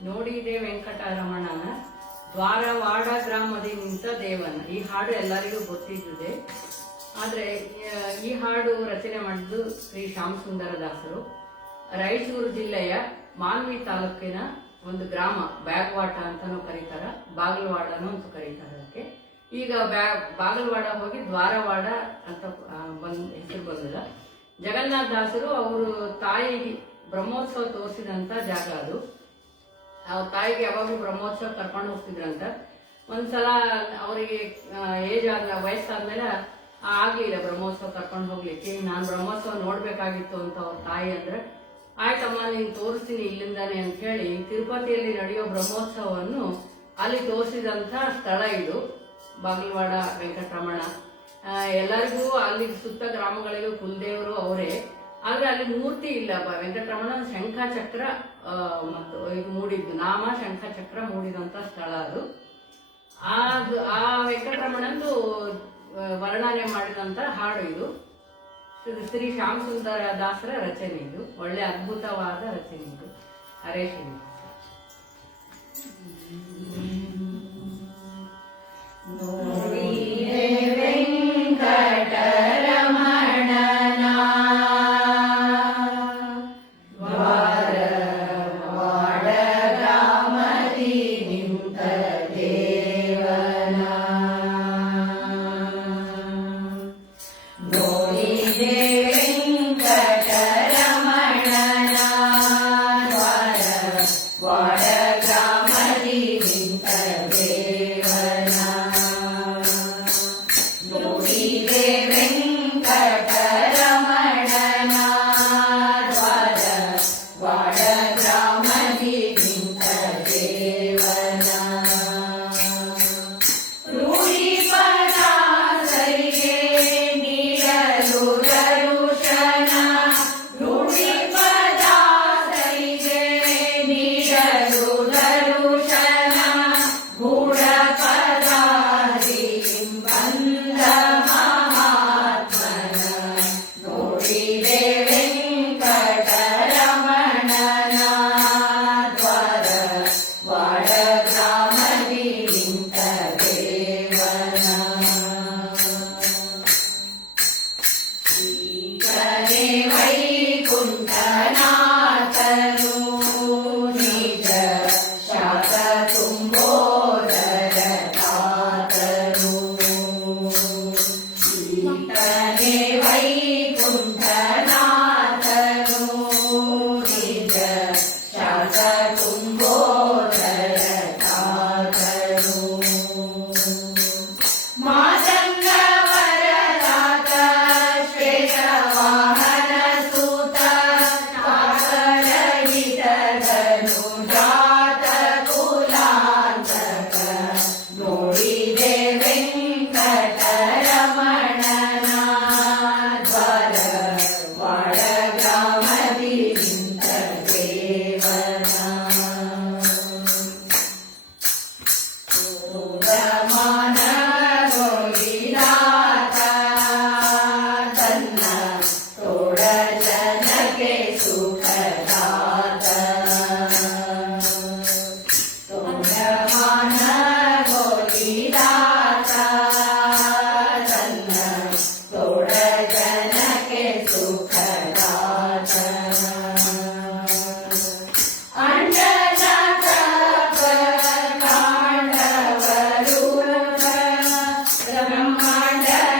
ನೋಡಿದೆ ವೆಂಕಟರಮಣನ ದ್ವಾರವಾಡ ಗ್ರಾಮದಿ ನಿಂತ ದೇವನ. ಈ ಹಾಡು ಎಲ್ಲರಿಗೂ ಗೊತ್ತಿದ್ದಿದೆ. ಆದರೆ ಈ ಹಾಡು ರಚನೆ ಮಾಡಿದ್ದು ಶ್ರೀ ಶ್ಯಾಮಸುಂದರ ದಾಸರು. ರಾಯಚೂರು ಜಿಲ್ಲೆಯ ಮಾನ್ವಿ ತಾಲೂಕಿನ ಒಂದು ಗ್ರಾಮ, ಬ್ಯಾಗ್ವಾಟ ಅಂತಾನೂ ಕರೀತಾರ, ಬಾಗಲವಾಡನೂ ಅಂತ ಕರೀತಾರೆ ಅದಕ್ಕೆ. ಈಗ ಬಾಗಲವಾಡ ಹೋಗಿ ದ್ವಾರವಾಡ ಅಂತ ಹೆಸರು ಬಂದಿಲ್ಲ. ಜಗನ್ನಾಥ ದಾಸರು ಅವರು ತಾಯಿಗೆ ಬ್ರಹ್ಮೋತ್ಸವ ತೋರಿಸಿದಂತ ಜಾಗ ಅದು. ಅವ್ರ ತಾಯಿಗೆ ಯಾವಾಗಲೂ ಬ್ರಹ್ಮೋತ್ಸವ ಕರ್ಕೊಂಡು ಹೋಗ್ತಿದ್ರಂತ. ಒಂದ್ಸಲ ಅವರಿಗೆ ವಯಸ್ಸಾದ್ಮೇಲೆ ಆಗ್ಲಿಲ್ಲ ಬ್ರಹ್ಮೋತ್ಸವ ಕರ್ಕೊಂಡು ಹೋಗ್ಲಿಕ್ಕೆ. ನಾನು ಬ್ರಹ್ಮೋತ್ಸವ ನೋಡ್ಬೇಕಾಗಿತ್ತು ಅಂತ ಅವ್ರ ತಾಯಿ ಅಂದ್ರೆ, ಆಯ್ತಮ್ಮ ನೀನ್ ತೋರಿಸ್ತೀನಿ ಇಲ್ಲಿಂದಾನೆ ಅಂತ ಹೇಳಿ ತಿರುಪತಿಯಲ್ಲಿ ನಡೆಯೋ ಬ್ರಹ್ಮೋತ್ಸವವನ್ನು ಅಲ್ಲಿ ತೋರಿಸಿದಂತ ಸ್ಥಳ ಇದು ಬಾಗಲವಾಡ ವೆಂಕಟರಮಣ. ಎಲ್ಲರಿಗೂ ಅಲ್ಲಿ ಸುತ್ತ ಗ್ರಾಮಗಳಿಗೂ ಕುಲದೇವರು ಅವರೇ. ಆದ್ರೆ ಅಲ್ಲಿ ಮೂರ್ತಿ ಇಲ್ಲ. ವೆಂಕಟರಮಣ ಶಂಖ ಚಕ್ರ ಮತ್ತು ಇದು ಮೂಡಿದ್ದು, ನಾಮ ಶಂಖ ಚಕ್ರ ಮೂಡಿದಂತ ಸ್ಥಳ ಅದು. ಆ ವೆಂಕಟರಮಣಂದು ವರ್ಣನೆ ಮಾಡಿದಂತ ಹಾಡು ಇದು. ಶ್ರೀ ಶ್ಯಾಮಸುಂದರ ದಾಸರ ರಚನೆ ಇದು. ಒಳ್ಳೆ ಅದ್ಭುತವಾದ ರಚನೆ ಇದು. ಹರೇಶ್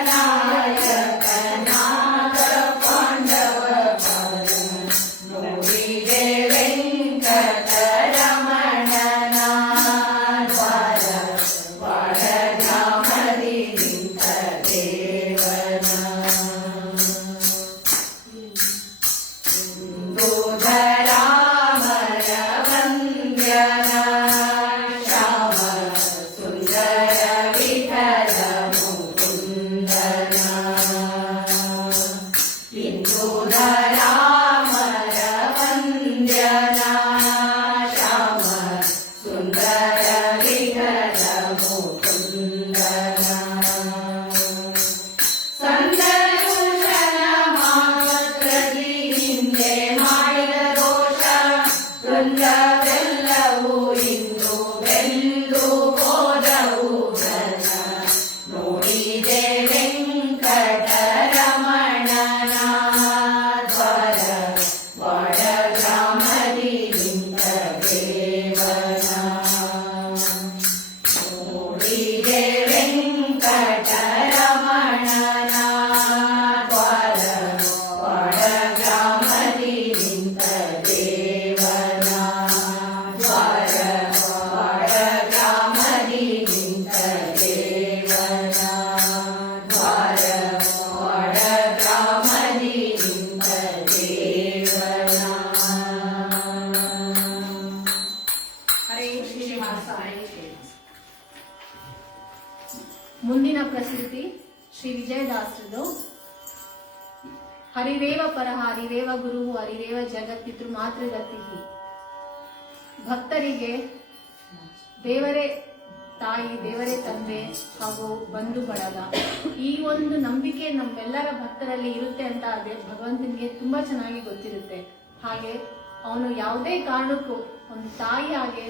ನಾಗ ಪಾಂಡವ ನೋಡಿದೆ ವೆಂಕಟರಮಣನ ದ್ವಾರ ಗ್ರಾಮದಿ ನಿಂತ ದೇವನ ರಾಮರ ವಂದ್ಯನ ಶ್ಯಾಮ ಸುಂದರ ವಿಠಲ ಮುಕುಂದನ ಇಂದೂರ ರಾಮರ ವಂದ್ಯನ ಶ್ಯಾಮ ಸುಂದರ ವಿಠಲ ಮುಕುಂದನ ಸಂದರ್ಶನ ಮಾತ್ರದಿ ಹಿಂದೆ ಮಾಡಿದ ದೋಷ ವೃಂದವೆಲ್ಲವೂ ಇಂದು ಬೆಂದು ಹೋದವು ಜನ ನೋಡಿದೆ ವೆಂಕಟರಮಣನ ದ್ವಾರ ಗ್ರಾಮದಿ ನಿಂತ ದೇವನ ನೋಡಿದೆ ವೆಂಕಟರಮಣನ ದ್ವಾರ ಗ್ರಾಮದಿ ನಿಂತ ದೇವನ ದ್ವಾರ ಗ್ರಾಮದಿ ನಿಂತ ದೇವನ ದ್ವಾರ ಗ್ರಾಮದಿ ನಿಂತ ದೇವನ. ಹರೇ ಶ್ರೀನಿವಾಸ ಹರೇ ಶ್ರೀನಿವಾಸ. ಮುಂದಿನ ಪ್ರಸ್ತುತಿ ಶ್ರೀ ವಿಜಯದಾಸರದು. ಹರಿರೇವ ಪರಹ ಹರಿರೇವ ಗುರು ಹರಿರೇವ ಜಗತ್ತಿತೃ ಮಾತೃಗತಿ. ಭಕ್ತರಿಗೆ ದೇವರೇ ತಾಯಿ, ದೇವರೇ ತಂದೆ ಹಾಗೂ ಬಂಧು ಬಳಗ, ಈ ಒಂದು ನಂಬಿಕೆ ನಮ್ಮೆಲ್ಲರ ಭಕ್ತರಲ್ಲಿ ಇರುತ್ತೆ ಅಂತ ಅದೇ ಭಗವಂತನಿಗೆ ತುಂಬಾ ಚೆನ್ನಾಗಿ ಗೊತ್ತಿರುತ್ತೆ. ಹಾಗೆ ಅವನು ಯಾವುದೇ ಕಾರಣಕ್ಕೂ ಒಂದು ತಾಯಿಯಾಗೆ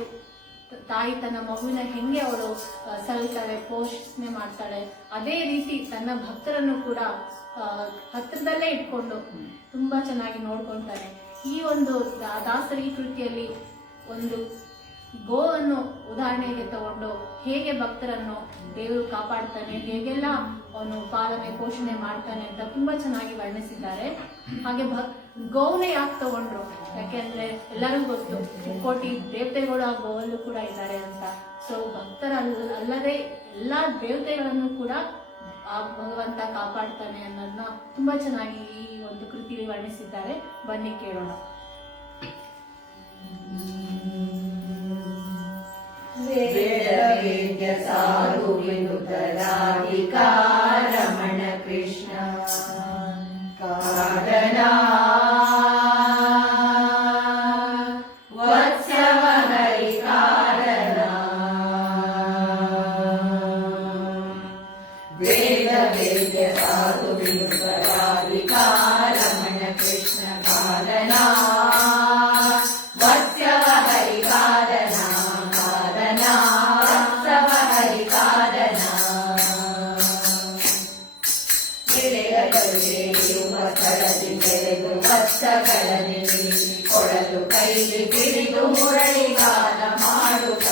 ತಾಯಿ ತನ್ನ ಮಗುವಿನ ಹೆಂಗೆ ಅವಳು ಸಲ್ತಾಳೆ, ಪೋಷಣೆ ಮಾಡ್ತಾಳೆ, ಅದೇ ರೀತಿ ತನ್ನ ಭಕ್ತರನ್ನು ಕೂಡ ಹತ್ತಿರದಲ್ಲೇ ಇಟ್ಕೊಂಡು ತುಂಬಾ ಚೆನ್ನಾಗಿ ನೋಡ್ಕೊಳ್ತಾನೆ. ಈ ಒಂದು ದಾಸರಿ ಕೃತಿಯಲ್ಲಿ ಒಂದು ಗೋವನ್ನು ಉದಾಹರಣೆಗೆ ತಗೊಂಡು ಹೇಗೆ ಭಕ್ತರನ್ನು ದೇವರು ಕಾಪಾಡ್ತಾನೆ, ಹೇಗೆಲ್ಲ ಅವನು ಪಾಲನೆ ಪೋಷಣೆ ಮಾಡ್ತಾನೆ ಅಂತ ತುಂಬಾ ಚೆನ್ನಾಗಿ ವರ್ಣಿಸಿದ್ದಾರೆ. ಹಾಗೆ ಗೋವನ್ನ ಯಾಕೆ ತಗೊಂಡ್ರು, ಯಾಕೆಂದ್ರೆ ಎಲ್ಲರಿಗೂ ಗೊತ್ತು ಕೋಟಿ ದೇವತೆಗಳು ಆ ಗೋವಲ್ಲೂ ಕೂಡ ಇದ್ದಾರೆ ಅಂತ. ಸೊ ಭಕ್ತರಲ್ಲದೆ ಎಲ್ಲಾ ದೇವತೆಗಳನ್ನು ಕೂಡ ಆ ಭಗವಂತ ಕಾಪಾಡ್ತಾನೆ ಅನ್ನೋದನ್ನ ತುಂಬಾ ಚೆನ್ನಾಗಿ ಈ ಒಂದು ಕೃತಿಯಲ್ಲಿ ವರ್ಣಿಸಿದ್ದಾರೆ. ಬನ್ನಿ ಕೇಳೋಣ. ವೇದ ಸಾಧು ವಿನುತರಾಧಿಕಾರಮಣ ಕೃಷ್ಣ ಕಾರಣ ವತ್ಸವ ಹರಿ ಕಾರಣ ವೇದ ಸಾಧು ವಿನುತರಾಧಿಕಾರಮಣ ಕೃಷ್ಣ ಕಾರಣ ವತ್ಸವ ಹರಿ ಕಾರಣ ವತ್ಸವ ಹರಿ ಕಾರಣ ಬೆಳೆಯುವ ಸ್ಥಳದಿ ಬೆಳೆದು ವತ್ಸಗಳಲ್ಲಿ ಕೊಡಲು ಕೈಲಿ ಬಿರಿದು ಮುರಳಿಗಾನ ಮಾಡುತ್ತ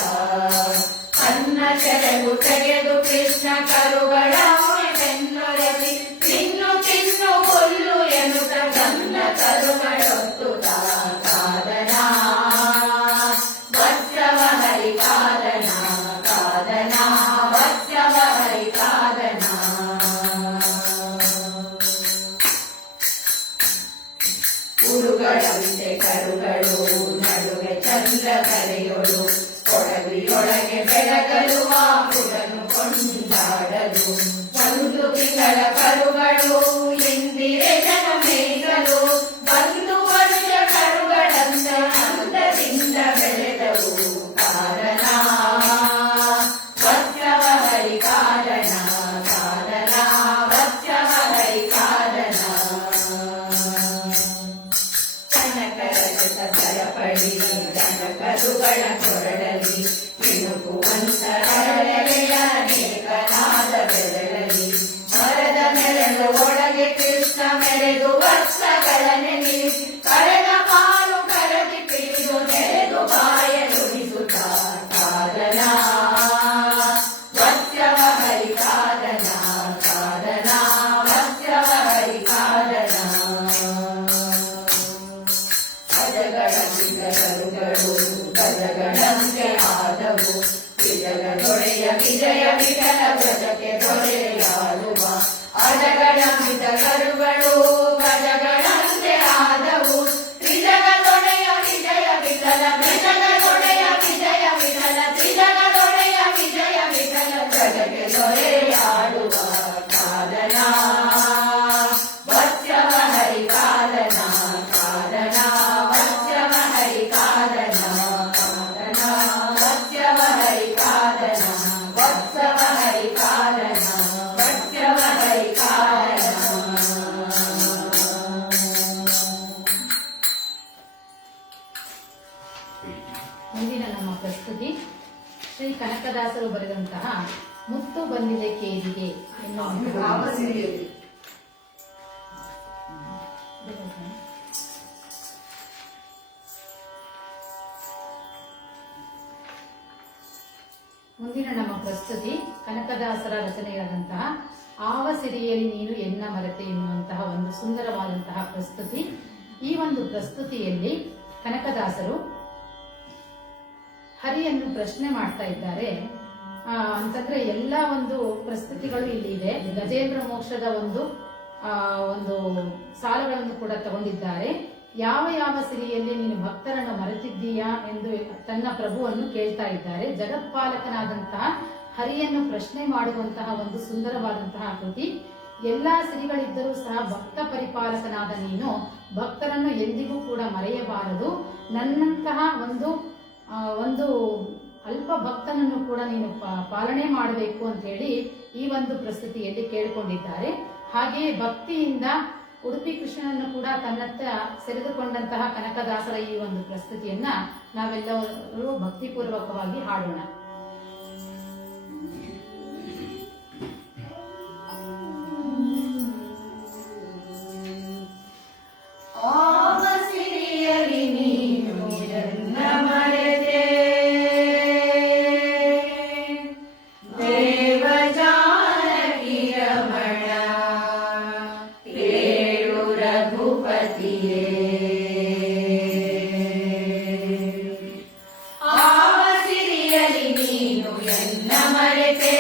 ಅನ್ನ ಕೆರಗು ತೆಗೆದು ಕೃಷ್ಣ ಕರುಗಳ ಬೆನ್ನೊರೆಸಿ ತಿನ್ನು ತಿನ್ನು ಕೊಲ್ಲು ಎನ್ನುತ್ತ ಗನ್ನ ಕರುಗಳೊತ್ತುತ್ತ ಕಾದನ ವತ್ಸವ ಹರಿ ಕಾದನ ಕಾದನ ವತ್ಸವ ಹರಿ ಕಾದನ ಉರುಗಳಂತೆ ಕರುಗಳು ನಡುವೆ ಚಂದ್ರ ಕರೆಯೊಳು ಕೊಡವಿಯೊಳಗೆ ಬೆಳಗಲು ಆ ಪುರನು ಕೊಂಡಾಡಲು ಒಂದು ತಿಂಗಳ ಕರುಗಳು ಎಂದಿರೆ ಜನ ಮೇಗಲು ಬಂದು ವರ್ಷ ಕರುಗಳಂತ ಅಂತದಿಂದ ಬೆಳೆದವು ಕಾರಣ ವತ್ಸವ ಹರಿ ಕಾರಣ ಕಾರಣ ವತ್ಸವ ಹರಿ ಕಾರಣ ಸರಪಡಿ ದನ ಕರುಗಳ ಕೊರಳಲಿ ಇಣುಕುವಂತ ಅರಳೆಯ ಅನೇಕನಾದ ಬೆರಳಲಿ ಗಜಗಳಂತ ಕರುಗಳು ಗಜಗಳಂತೆ ಆದವು ತ್ರಿಜಗದೊಡೆಯ ವಿಜಯ ವಿಠಲ ತ್ರಿಜಗದೊಡೆಯ ವಿಜಯ ವಿಠಲ ತ್ರಿಜಗದೊಡೆಯ ವಿಜಯ ವಿಠಲ ಜಗಕ್ಕೆ ದೊರೆಯಾಡುವ ಕಾರಣ ವತ್ಸವ ಹರಿ ಕಾರಣ ಕಾರಣ ವತ್ಸವ ಹರಿ ಕಾರಣ ಕಾರಣ ವತ್ಸವ ಹರಿ ಕಾರಣ ವತ್ಸವ ಹರಿ ಕಾರಣ ವತ್ಸವ ಹರಿ ಕಾರಣ. ಮುಂದಿನ ನಮ್ಮ ಪ್ರಸ್ತುತಿ ಶ್ರೀ ಕನಕದಾಸರು ಬರೆದಂತಹ ಮುತ್ತು ಬಂದಿದೆ ಕೇರಿಗೆ ಮುಂದಿನ ನಮ್ಮ ಪ್ರಸ್ತುತಿ ಕನಕದಾಸರ ರಚನೆಯಾದಂತಹ ಆವ ಸಿರಿಯಲಿ ನೀನು ಎನ್ನ ಮರೆತೆ ಎನ್ನುವಂತಹ ಒಂದು ಸುಂದರವಾದಂತಹ ಪ್ರಸ್ತುತಿ. ಈ ಒಂದು ಪ್ರಸ್ತುತಿಯಲ್ಲಿ ಕನಕದಾಸರು ಹರಿಯನ್ನು ಪ್ರಶ್ನೆ ಮಾಡ್ತಾ ಇದ್ದಾರೆ. ಅಂತಂದ್ರೆ ಎಲ್ಲ ಒಂದು ಪ್ರಸ್ತುತಿಗಳು ಇಲ್ಲಿ ಇದೆ. ಗಜೇಂದ್ರ ಮೋಕ್ಷದ ಒಂದು ಸಾಲುಗಳನ್ನು ಕೂಡ ತಗೊಂಡಿದ್ದಾರೆ. ಯಾವ ಯಾವ ಸಿರಿಯಲ್ಲಿ ನೀನು ಭಕ್ತರನ್ನು ಮರೆತಿದ್ದೀಯಾ ಎಂದು ತನ್ನ ಪ್ರಭುವನ್ನು ಕೇಳ್ತಾ ಇದ್ದಾರೆ. ಜಗತ್ಪಾಲಕನಾದಂತಹ ಹರಿಯನ್ನು ಪ್ರಶ್ನೆ ಮಾಡುವಂತಹ ಒಂದು ಸುಂದರವಾದಂತಹ ಕೃತಿ. ಎಲ್ಲಾ ಸಿರಿಗಳಿದ್ದರೂ ಸಹ ಭಕ್ತ ಪರಿಪಾಲಕನಾದ ನೀನು ಭಕ್ತರನ್ನು ಎಂದಿಗೂ ಕೂಡ ಮರೆಯಬಾರದು. ನನ್ನಂತಹ ಒಂದು ಅಲ್ಪ ಭಕ್ತನನ್ನು ಕೂಡ ನೀನು ಪಾಲನೆ ಮಾಡಬೇಕು ಅಂತ ಹೇಳಿ ಈ ಒಂದು ಪ್ರಸ್ತುತಿಯಲ್ಲಿ ಕೇಳಿಕೊಂಡಿದ್ದಾರೆ. ಹಾಗೆಯೇ ಭಕ್ತಿಯಿಂದ ಉಡುಪಿ ಕೃಷ್ಣನನ್ನು ಕೂಡ ತನ್ನತ್ತ ಸೆಳೆದುಕೊಂಡಂತಹ ಕನಕದಾಸರ ಈ ಒಂದು ಪ್ರಸ್ತುತಿಯನ್ನ ನಾವೆಲ್ಲರೂ ಭಕ್ತಿಪೂರ್ವಕವಾಗಿ ಹಾಡೋಣ. ಆವ ಸಿರಿಯಲಿ ನೀನು ಎನ್ನ ಮರೆತೆ ದೇವ ಜಾನಕಿ ರಮಣ ಕೇಳು ರಘುಪತಿಯೇ ಆವ ಸಿರಿಯಲಿ ನೀನು ಎನ್ನ ಮರೆತೆ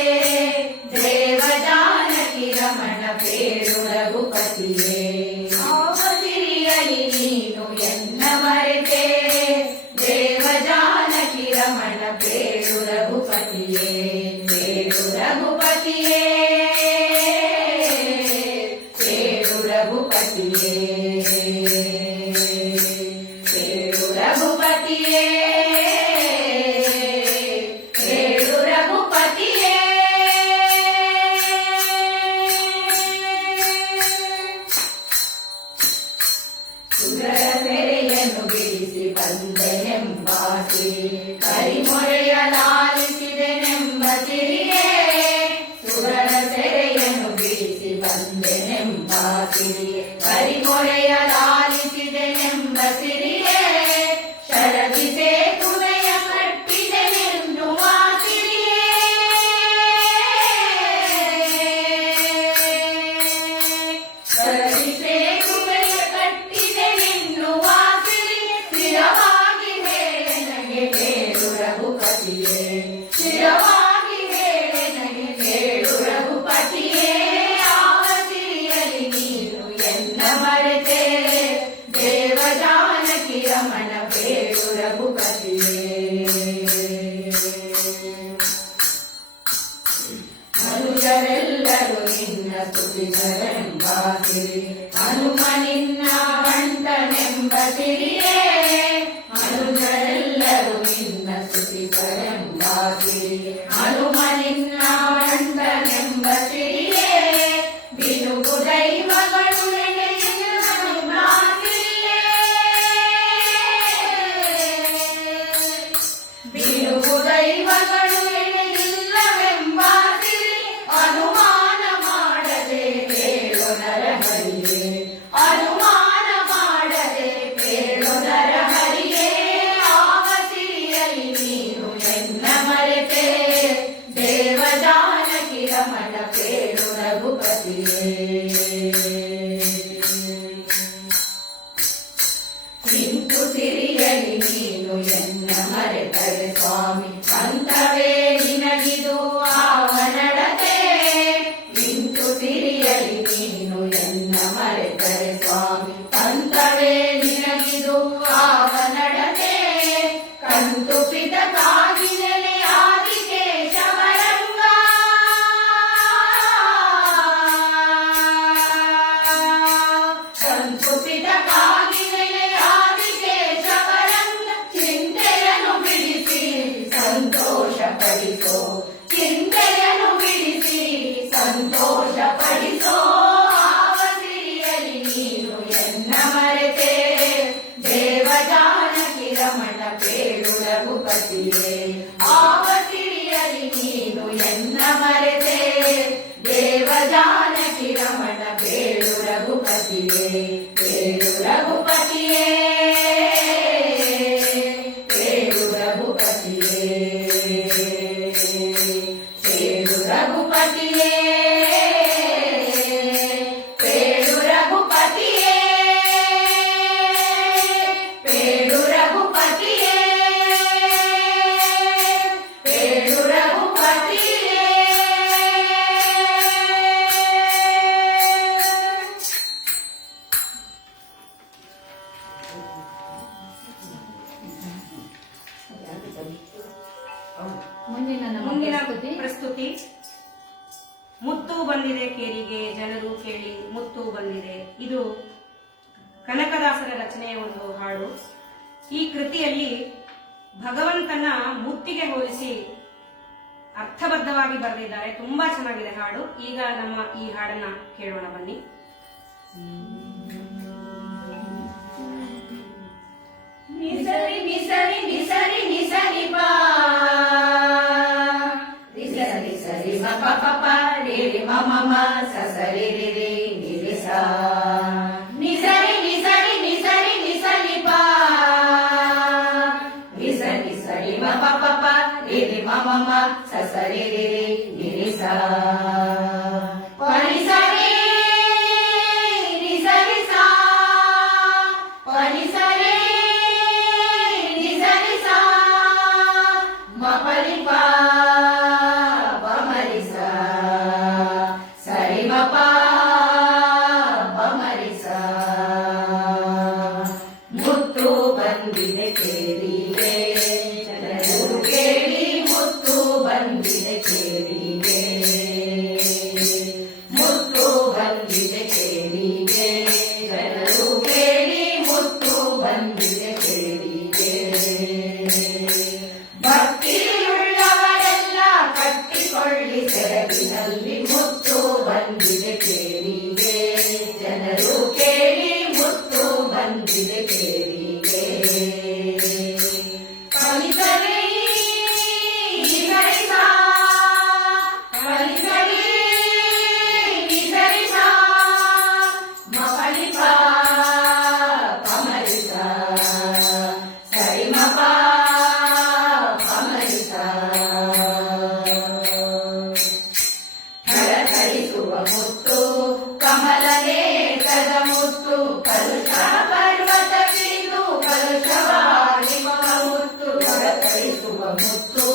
ದೇವ ಜಾನಕಿ ರಮಣ ಕೇಳು ರಘುಪತಿಯೇ ಆವ ಸಿರಿಯಲಿ ನೀನು ಎನ್ನ ಮರೆತೆ ದೇವ ಜಾನಕಿ ರಮಣ ಕೇಳು ರಘುಪತಿಯೇ ಕೇಳು ರಘುಪತಿಯೇ ಕೇಳು ರಘುಪತಿಯೇ ಕೇಳು ರಘುಪತಿಯೇ ಕೇಳು ರಘುಪತಿಯೇ. ಸುಂದರ ಸೆರೆಯನ್ನು ಬಿಡಿಸಿ ಬಂದೆನೆಂಬಾಸಿ ಕರಿಮೊರೆಯ ಲಾಲಿಸಿದೆನೆಂಬ ಸಿರಿಯೇ ಸುಗರ ಸೆರೆಯನ್ನು ಬಿಡಿಸಿ ಬಂದೆನೆಂಬಾಸಿ ಕರಿಮೊರೆಯ ಲಾಲಿಸಿದೆನೆಂಬ ಸಿರಿಯೇ ಶರದಿ ಸೇತುವೆಯ ಕಟ್ಟಿದೆನೆನ್ನುವ ಸಿರಿಯೇ ಶರದಿ ಸೇತುವೆಯ ಕಟ್ಟಿದೆನೆನ್ನುವ ಸಿರಿಯೇ ಸ್ಥಿರವಾಗಿ ಹೇಳೆ ನನಗೆ ಕೇಳು ರಘುಪತಿಯೇ ಸ್ಥಿರವಾಗಿ ಹೇಳೆ ನನಗೆ ಕೇಳು ರಘುಪತಿಯೇ ಆವ ಸಿರಿಯಲಿ ನೀನು ಎನ್ನ ಮರೆತೆ ದೇವ ಜಾನಕಿ ರಮಣ ಕೇಳು ರಘುಪತಿಯೇ. ಮನುಜರೆಲ್ಲರೂ ನಿನ್ನ ಸ್ತುತಿಸರೆಂಬ ಸಿರಿ ಹನುಮ ನಿನ್ನ ಬಂಟನೆಂಬ ಸಿರಿಯೇ ಮನುಜರೆಲ್ಲರೂ ನಿನ್ನ ಸ್ತುತಿಸರೆಂಬ ಸಿರಿ ಹನುಮ ನಿನ್ನ ಬಂಟನೆಂಬ ಸಿರಿಯೇ ಬಿನುಗು ದೈವಗಳು ನೆನೆಯುವ ಸಿರಿಯೇ ಬಿನುಗು ದೈವಗಳು ಎಣೆಯಿಲ್ಲವೆಂಬ ಸಿರಿ ಅನುಮಾನ ಮಾಡದೆ ಕೇಳು ನರಹರಿಯೇ ಅನುಮಾನ ಮಾಡದೆ ಕೇಳು ನರಹರಿಯೇ ಆವ ಸಿರಿಯಲಿ ನೀನು ಎನ್ನ ಮರೆತೆ ದೇವ ಜಾನಕಿ ರಮಣ ಕೇಳು ರಘುಪತಿಯೇ. ನಿಂತು ಸಿರಿಯಲಿ ನೀನು ಎನ್ನ ಮರೆತರೆ ಸ್ವಾಮಿ ಸಂತವೇ ನಿನಗಿದು ಆವ ನಡತೆ ನಿಂತು ಸಿರಿಯಲಿ ರಘುಪತಿಯೇ ಕೇಳು ರಘುಪತಿಯೇ ಕೇಳು ರಘುಪತಿಯೇ ಕೇಳು ರಘುಪತಿಯೇ ಕೇಳು ರಘುಪತಿಯೇ ಕೇಳು ರಘುಪತಿಯೇ. ಮುಂದಿನ ನಮ್ಮ ಮುಂದಿನ ಪ್ರಸ್ತುತಿ ಪ್ರಸ್ತುತಿ ಮುತ್ತು ಬಂದಿದೆ ಕೇರಿಗೆ ಜನರು ಕೇಳಿ ಮುತ್ತು ಬಂದಿದೆ. ಇದು ಕನಕದಾಸರ ರಚನೆಯ ಒಂದು ಹಾಡು. ಈ ಕೃತಿಯಲ್ಲಿ ಭಗವಂತನ ಮುತ್ತಿಗೆ ಹೋಲಿಸಿ ಅರ್ಥಬದ್ಧವಾಗಿ ಬರೆದಿದ್ದಾರೆ. ತುಂಬಾ ಚೆನ್ನಾಗಿದೆ ಹಾಡು. ಈಗ ನಮ್ಮ ಈ ಹಾಡನ್ನ ಕೇಳೋಣ ಬನ್ನಿ. ನಿಸರಿ ನಿಸರಿ ನಿಸರಿ ನಿಸರಿ ಪಾ ನಿಸರಿ ಸರಿ ಮ ಪ ಪ ಪ ರೆ ರೆ ಮ ಮ ಮ ಸ ಸ ರೆ ರೆ ರೆ ನಿ ರೆ ಸ ನಿಸರಿ ನಿಸರಿ ನಿಸರಿ ನಿಸರಿ ಪಾ ನಿಸರಿ ಸರಿ ಮ ಪ ಪ ಪ ರೆ ರೆ ಮ ಮ ಮ ಸ ಸ ರೆ ರೆ ರೆ ನಿ ರೆ ಸ ಪರಿಸರಿ ನಿಸರಿ ಸಾ ಪರಿಸರಿ ಮಪರಿಪಾ ಬಮರಿಸ ಸರಿ ಮಪ ಬಮರಿಸ ಮುತ್ತು ಬಂದಿದೆ ಕೇರಿಗೆ ಜನರು ಕೇಳಿ ಮುತ್ತು ಬಂದಿದೆ ಕೇರಿಗೆ ಮುತ್ತು ಬಂದಿದೆ ಕೇರಿಗೆ ಜನರು ಕೇಳಿ ಮುತ್ತು ಬಂದಿದೆ ಕೇರಿಗೆ ಭಕ್ತಿಯುಳ್ಳವರೆಲ್ಲ ಕಟ್ಟಿಕೊಳ್ಳಿ ಸೆರಗಿನಲ್ಲಿ ಮುತ್ತು ಬಂದಿದೆ ಕೇರಿಗೆ ಜನರು ಕೇಳಿ ಮುತ್ತು ಬಂದಿದೆ ಕೇರಿಗೆ ಪರಿಸರಿ ನಿಸರಿಸ ಪರಿಸರಿ ನಿಸರಿಸ ಮಪಲಿಪ ಕಮಲಿಸ ಸರಿ ಮಪ ಧರಿಸುವ ಮುತ್ತು ಕಮಲ ನೇತ್ರದ ಮುತ್ತು ಕಲುಷ ಪರ್ವತವಿದು ಕಲುಷವಾಗಿ ಮುತ್ತು ಧರಿಸುವ ಮುತ್ತು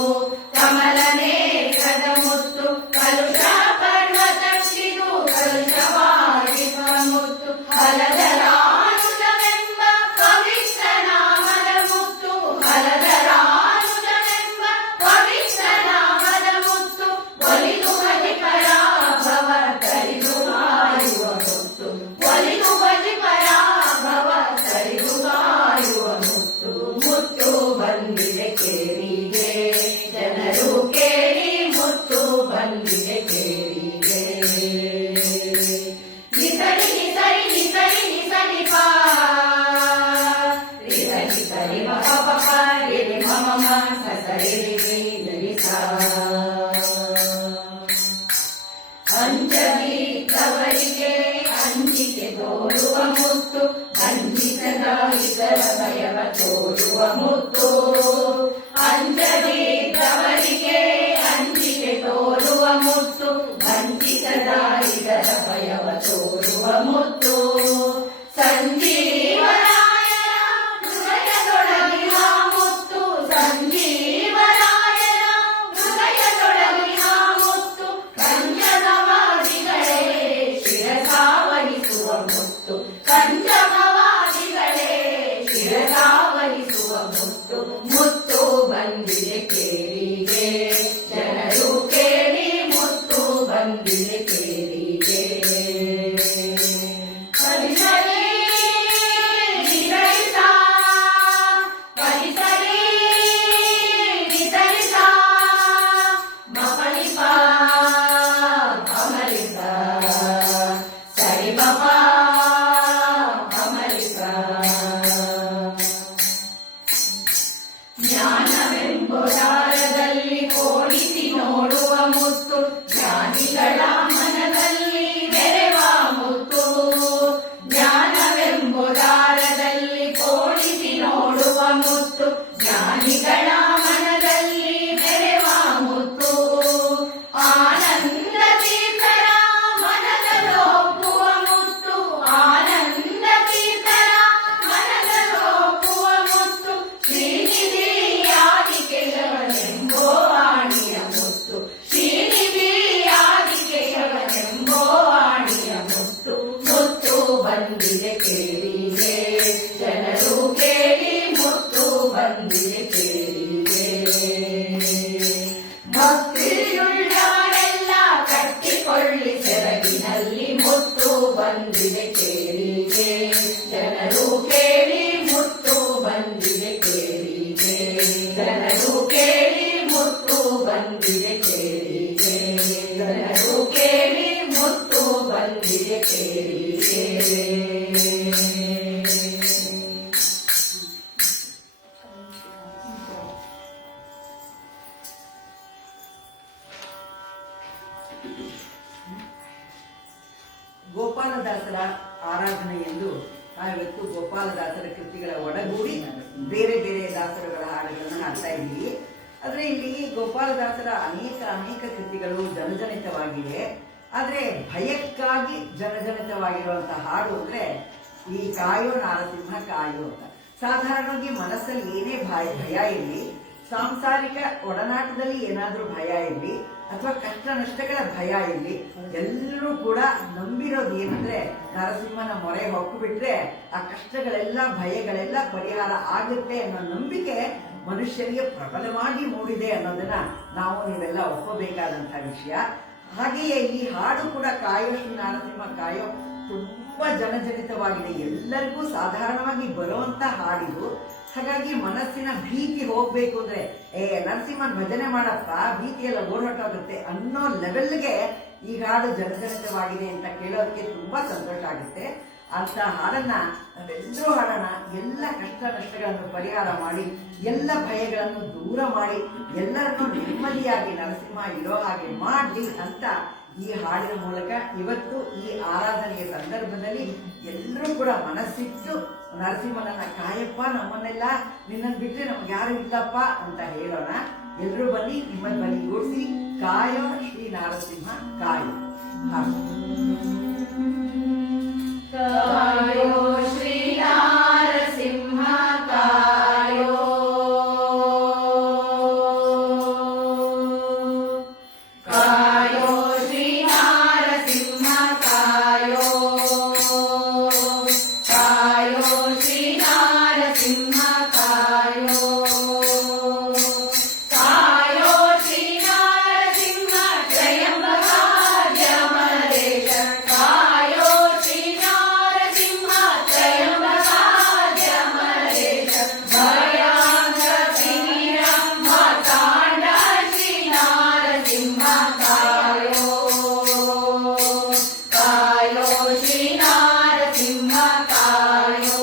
ಕಮಲ ನೇತ್ರದ ಮುತ್ತು ಕಲುಷ ಪರ್ವತವಿದು ಕಲುಷವಾಗಿ ಮುತ್ತು ಹಲದರಾನುಜವೆಂಬ ಪವಿತ್ರ ನಾಮದ ಮುತ್ತು ಹಲದರಾನುಜವೆಂಬ ಪವಿತ್ರ ನಾಮದ ಮುತ್ತು ಒಲಿದು ಬಲಿ ಪರಾಭವ ತರಿದು ಕಾಯುವ ಮುತ್ತು ಒಲಿದು ಬಲಿ ಪರಾಭವ ತರಿದು ಕಾಯುವ ಮುತ್ತು ಮುತ್ತು ಬಂದಿದೆ ಕೇರಿಗೆ ಜನರು ಕೇಳಿ ಮುತ್ತು ಬಂದಿದೆ ಕೇರಿಗೆ ನಿಸರಿ ನಿಸರಿ ನಿಸರಿ ನಿಸರಿ ಪಾ ನಿಸರಿ ಸರಿ ಮ ಪ ಪ ಪ ರೆ ರೆ ಮ ಮ ಮ ಸ ಸ ರೆ ರೆ ರೆ ನಿ ಸ ಅಂಜದಿದ್ದವರಿಗೆ ಅಂಜಿಕೆ ತೋರುವ ಮುತ್ತು ಅಂಜಿಸದ ಇತರ ಭಯವ ತೋರುವ ಮುತ್ತು ಅಂಜದಿದ್ದವರಿಗೆ ಅಂಜಿಕೆ ತೋರುವ ಮುತ್ತು ಅಂಜಿಸದ ಇದರ ಭಯವ ತೋರುವ ಮುತ್ತು ಸಂಜೀವರಾಯರ ಹೃದಯದೊಳಗಿನ ಮುತ್ತು ಸಂಜೀವರಾಯರ ಹೃದಯದೊಳಗಿನ ಮುತ್ತು ಕಂಜಕವಾದಿಗಳೇ ಶಿರಸಾವಹಿಸುವ ಮುತ್ತು ಕಂಜಕವಾದಿಗಳೇ ಶಿರಸಾವಹಿಸುವ ಮುತ್ತು ಬಂದಿದೆ ಕೇರಿಗೆ ಜನರು ಕೇಳಿ ಮುತ್ತು ಬಂದಿದೆ ಕೇರಿಗೆ ಭಕ್ತಿಯುಳ್ಳವರೆಲ್ಲ ಕಟ್ಟಿಕೊಳ್ಳಿ ಸೆರಗಿನಲ್ಲಿ ಮುತ್ತು ಬಂದಿದೆ ಕೇರಿಗೆ ಜನರು ಕೇಳಿ ಮುತ್ತು ಬಂದಿದೆ ಕೇರಿಗೆ ಜನರು ಕೇಳಿ ಮುತ್ತು ಬಂದಿದೆ ಕೇರಿಗೆ ಜನರು ಕೇಳಿ ಮುತ್ತು ಬಂದಿದೆ ಕೇರಿಗೆ ಗೋಪಾಲದಾಸರ ಆರಾಧನೆಯೆಂದು ನಾವಿವತ್ತು ಗೋಪಾಲದಾಸರ ಕೃತಿಗಳ ಒಡಗೂಡಿ ಬೇರೆ ಬೇರೆ ದಾಸರುಗಳ ಹಾಡುಗಳನ್ನು ಹಾಡ್ತಾ ಇದ್ದೀವಿ. ಆದ್ರೆ ಇಲ್ಲಿ ಗೋಪಾಲದಾಸರ ಅನೇಕ ಕೃತಿಗಳು ಜನಜನಿತವಾಗಿವೆ. ಆದ್ರೆ ಭಯಕ್ಕಾಗಿ ಜನಜನಿತವಾಗಿರುವಂತಹ ಹಾಡು ಅಂದ್ರೆ ಈ ಕಾಯೋ ನಾರಸಿಂಹ ಕಾಯೋ ಅಂತ. ಸಾಧಾರಣವಾಗಿ ಮನಸ್ಸಲ್ಲಿ ಏನೇ ಭಯ ಇರಲಿ, ಸಾಂಸಾರಿಕ ಒಡನಾಟದಲ್ಲಿ ಏನಾದ್ರೂ ಭಯ ಇರಲಿ ಅಥವಾ ಕಷ್ಟ ನಷ್ಟಗಳ ಭಯ ಇರಲಿ, ಎಲ್ಲರೂ ಕೂಡ ನಂಬಿರೋದು ಏನಂದ್ರೆ ನರಸಿಂಹನ ಮೊರೆ ಹೊಕ್ಕು ಬಿಟ್ರೆ ಆ ಕಷ್ಟಗಳೆಲ್ಲ ಭಯಗಳೆಲ್ಲ ಪರಿಹಾರ ಆಗುತ್ತೆ ಅನ್ನೋ ನಂಬಿಕೆ ಮನುಷ್ಯನಿಗೆ ಪ್ರಬಲವಾಗಿ ಮೂಡಿದೆ ಅನ್ನೋದನ್ನ ನಾವು ನೀವೆಲ್ಲ ಒಪ್ಪಬೇಕಾದಂತಹ ವಿಷಯ. ಹಾಗೆಯೇ ಈ ಹಾಡು ಕೂಡ ಕಾಯೋ ಶ್ರೀ ನರಸಿಂಹ ಕಾಯೋ ತುಂಬಾ ಜನಜನಿತವಾಗಿದೆ, ಎಲ್ಲರಿಗೂ ಸಾಧಾರಣವಾಗಿ ಬರುವಂತ ಹಾಡಿದು. ಹಾಗಾಗಿ ಮನಸ್ಸಿನ ಭೀತಿ ಹೋಗ್ಬೇಕು ಅಂದ್ರೆ ನರಸಿಂಹನ್ ಭಜನೆ ಮಾಡಪ್ಪ, ಭೀತಿಯೆಲ್ಲ ಓಡಾಟೋಗುತ್ತೆ ಅನ್ನೋ ಲೆವೆಲ್ಗೆ ಈ ಹಾಡು ಜನಜನಿತವಾಗಿದೆ ಅಂತ ಕೇಳೋದಕ್ಕೆ ತುಂಬಾ ಸಂತೋಷ ಆಗುತ್ತೆ. ಅಂತ ಹಾಡನ್ನ ನಾವೆಲ್ಲರೂ ಹಾಡೋಣ. ಎಲ್ಲ ಕಷ್ಟ ನಷ್ಟಗಳನ್ನು ಪರಿಹಾರ ಮಾಡಿ, ಎಲ್ಲ ಭಯಗಳನ್ನು ದೂರ ಮಾಡಿ, ಎಲ್ಲರನ್ನೂ ನೆಮ್ಮದಿಯಾಗಿ ನರಸಿಂಹ ಇರೋ ಹಾಗೆ ಮಾಡಿ ಅಂತ ಈ ಹಾಡಿನ ಮೂಲಕ ಇವತ್ತು ಈ ಆರಾಧನೆಯ ಸಂದರ್ಭದಲ್ಲಿ ಎಲ್ಲರೂ ಕೂಡ ಮನಸ್ಸಿಟ್ಟು ನರಸಿಂಹನನ್ನ ಕಾಯಪ್ಪ, ನಮ್ಮನ್ನೆಲ್ಲ ನಿನ್ನನ್ನು ಬಿಟ್ಟರೆ ನಮ್ಗೆ ಯಾರು ಇಲ್ಲಪ್ಪ ಅಂತ ಹೇಳೋಣ. ಎಲ್ಲರೂ ಬನ್ನಿ, ನಿಮ್ಮನ್ನು ಬನ್ನಿ ಗೂಡಿಸಿ ಕಾಯೋ ಶ್ರೀ ನರಸಿಂಹ ಕಾಯೋ. ಕಾಯೋ ಶ್ರೀ ನರಸಿಂಹ ಕಾಯೋ ಕಾಯೋ ಶ್ರೀ ನರಸಿಂಹ ಕಾಯೋ ಕಾಯೋ ಶ್ರೀ ನರಸಿಂಹ ಕಾಯೋ ಕಾಯೋ ಶ್ರೀ ನರಸಿಂಹ ತ್ರಯಂಬಕ ಜಮರೇಶ ಕಾಯೋ ಶ್ರೀ ನರಸಿಂಹ ತ್ರಯಂಬಕ ಜಮರೇಶ ಭಯಾಂಗ ತೀರ ಮಾತಾಂಡ ಶ್ರೀ ನರಸಿಂಹ ಕಾಯೋ ಕಾಯೋ ಶ್ರೀ ನರಸಿಂಹ ಕಾಯೋ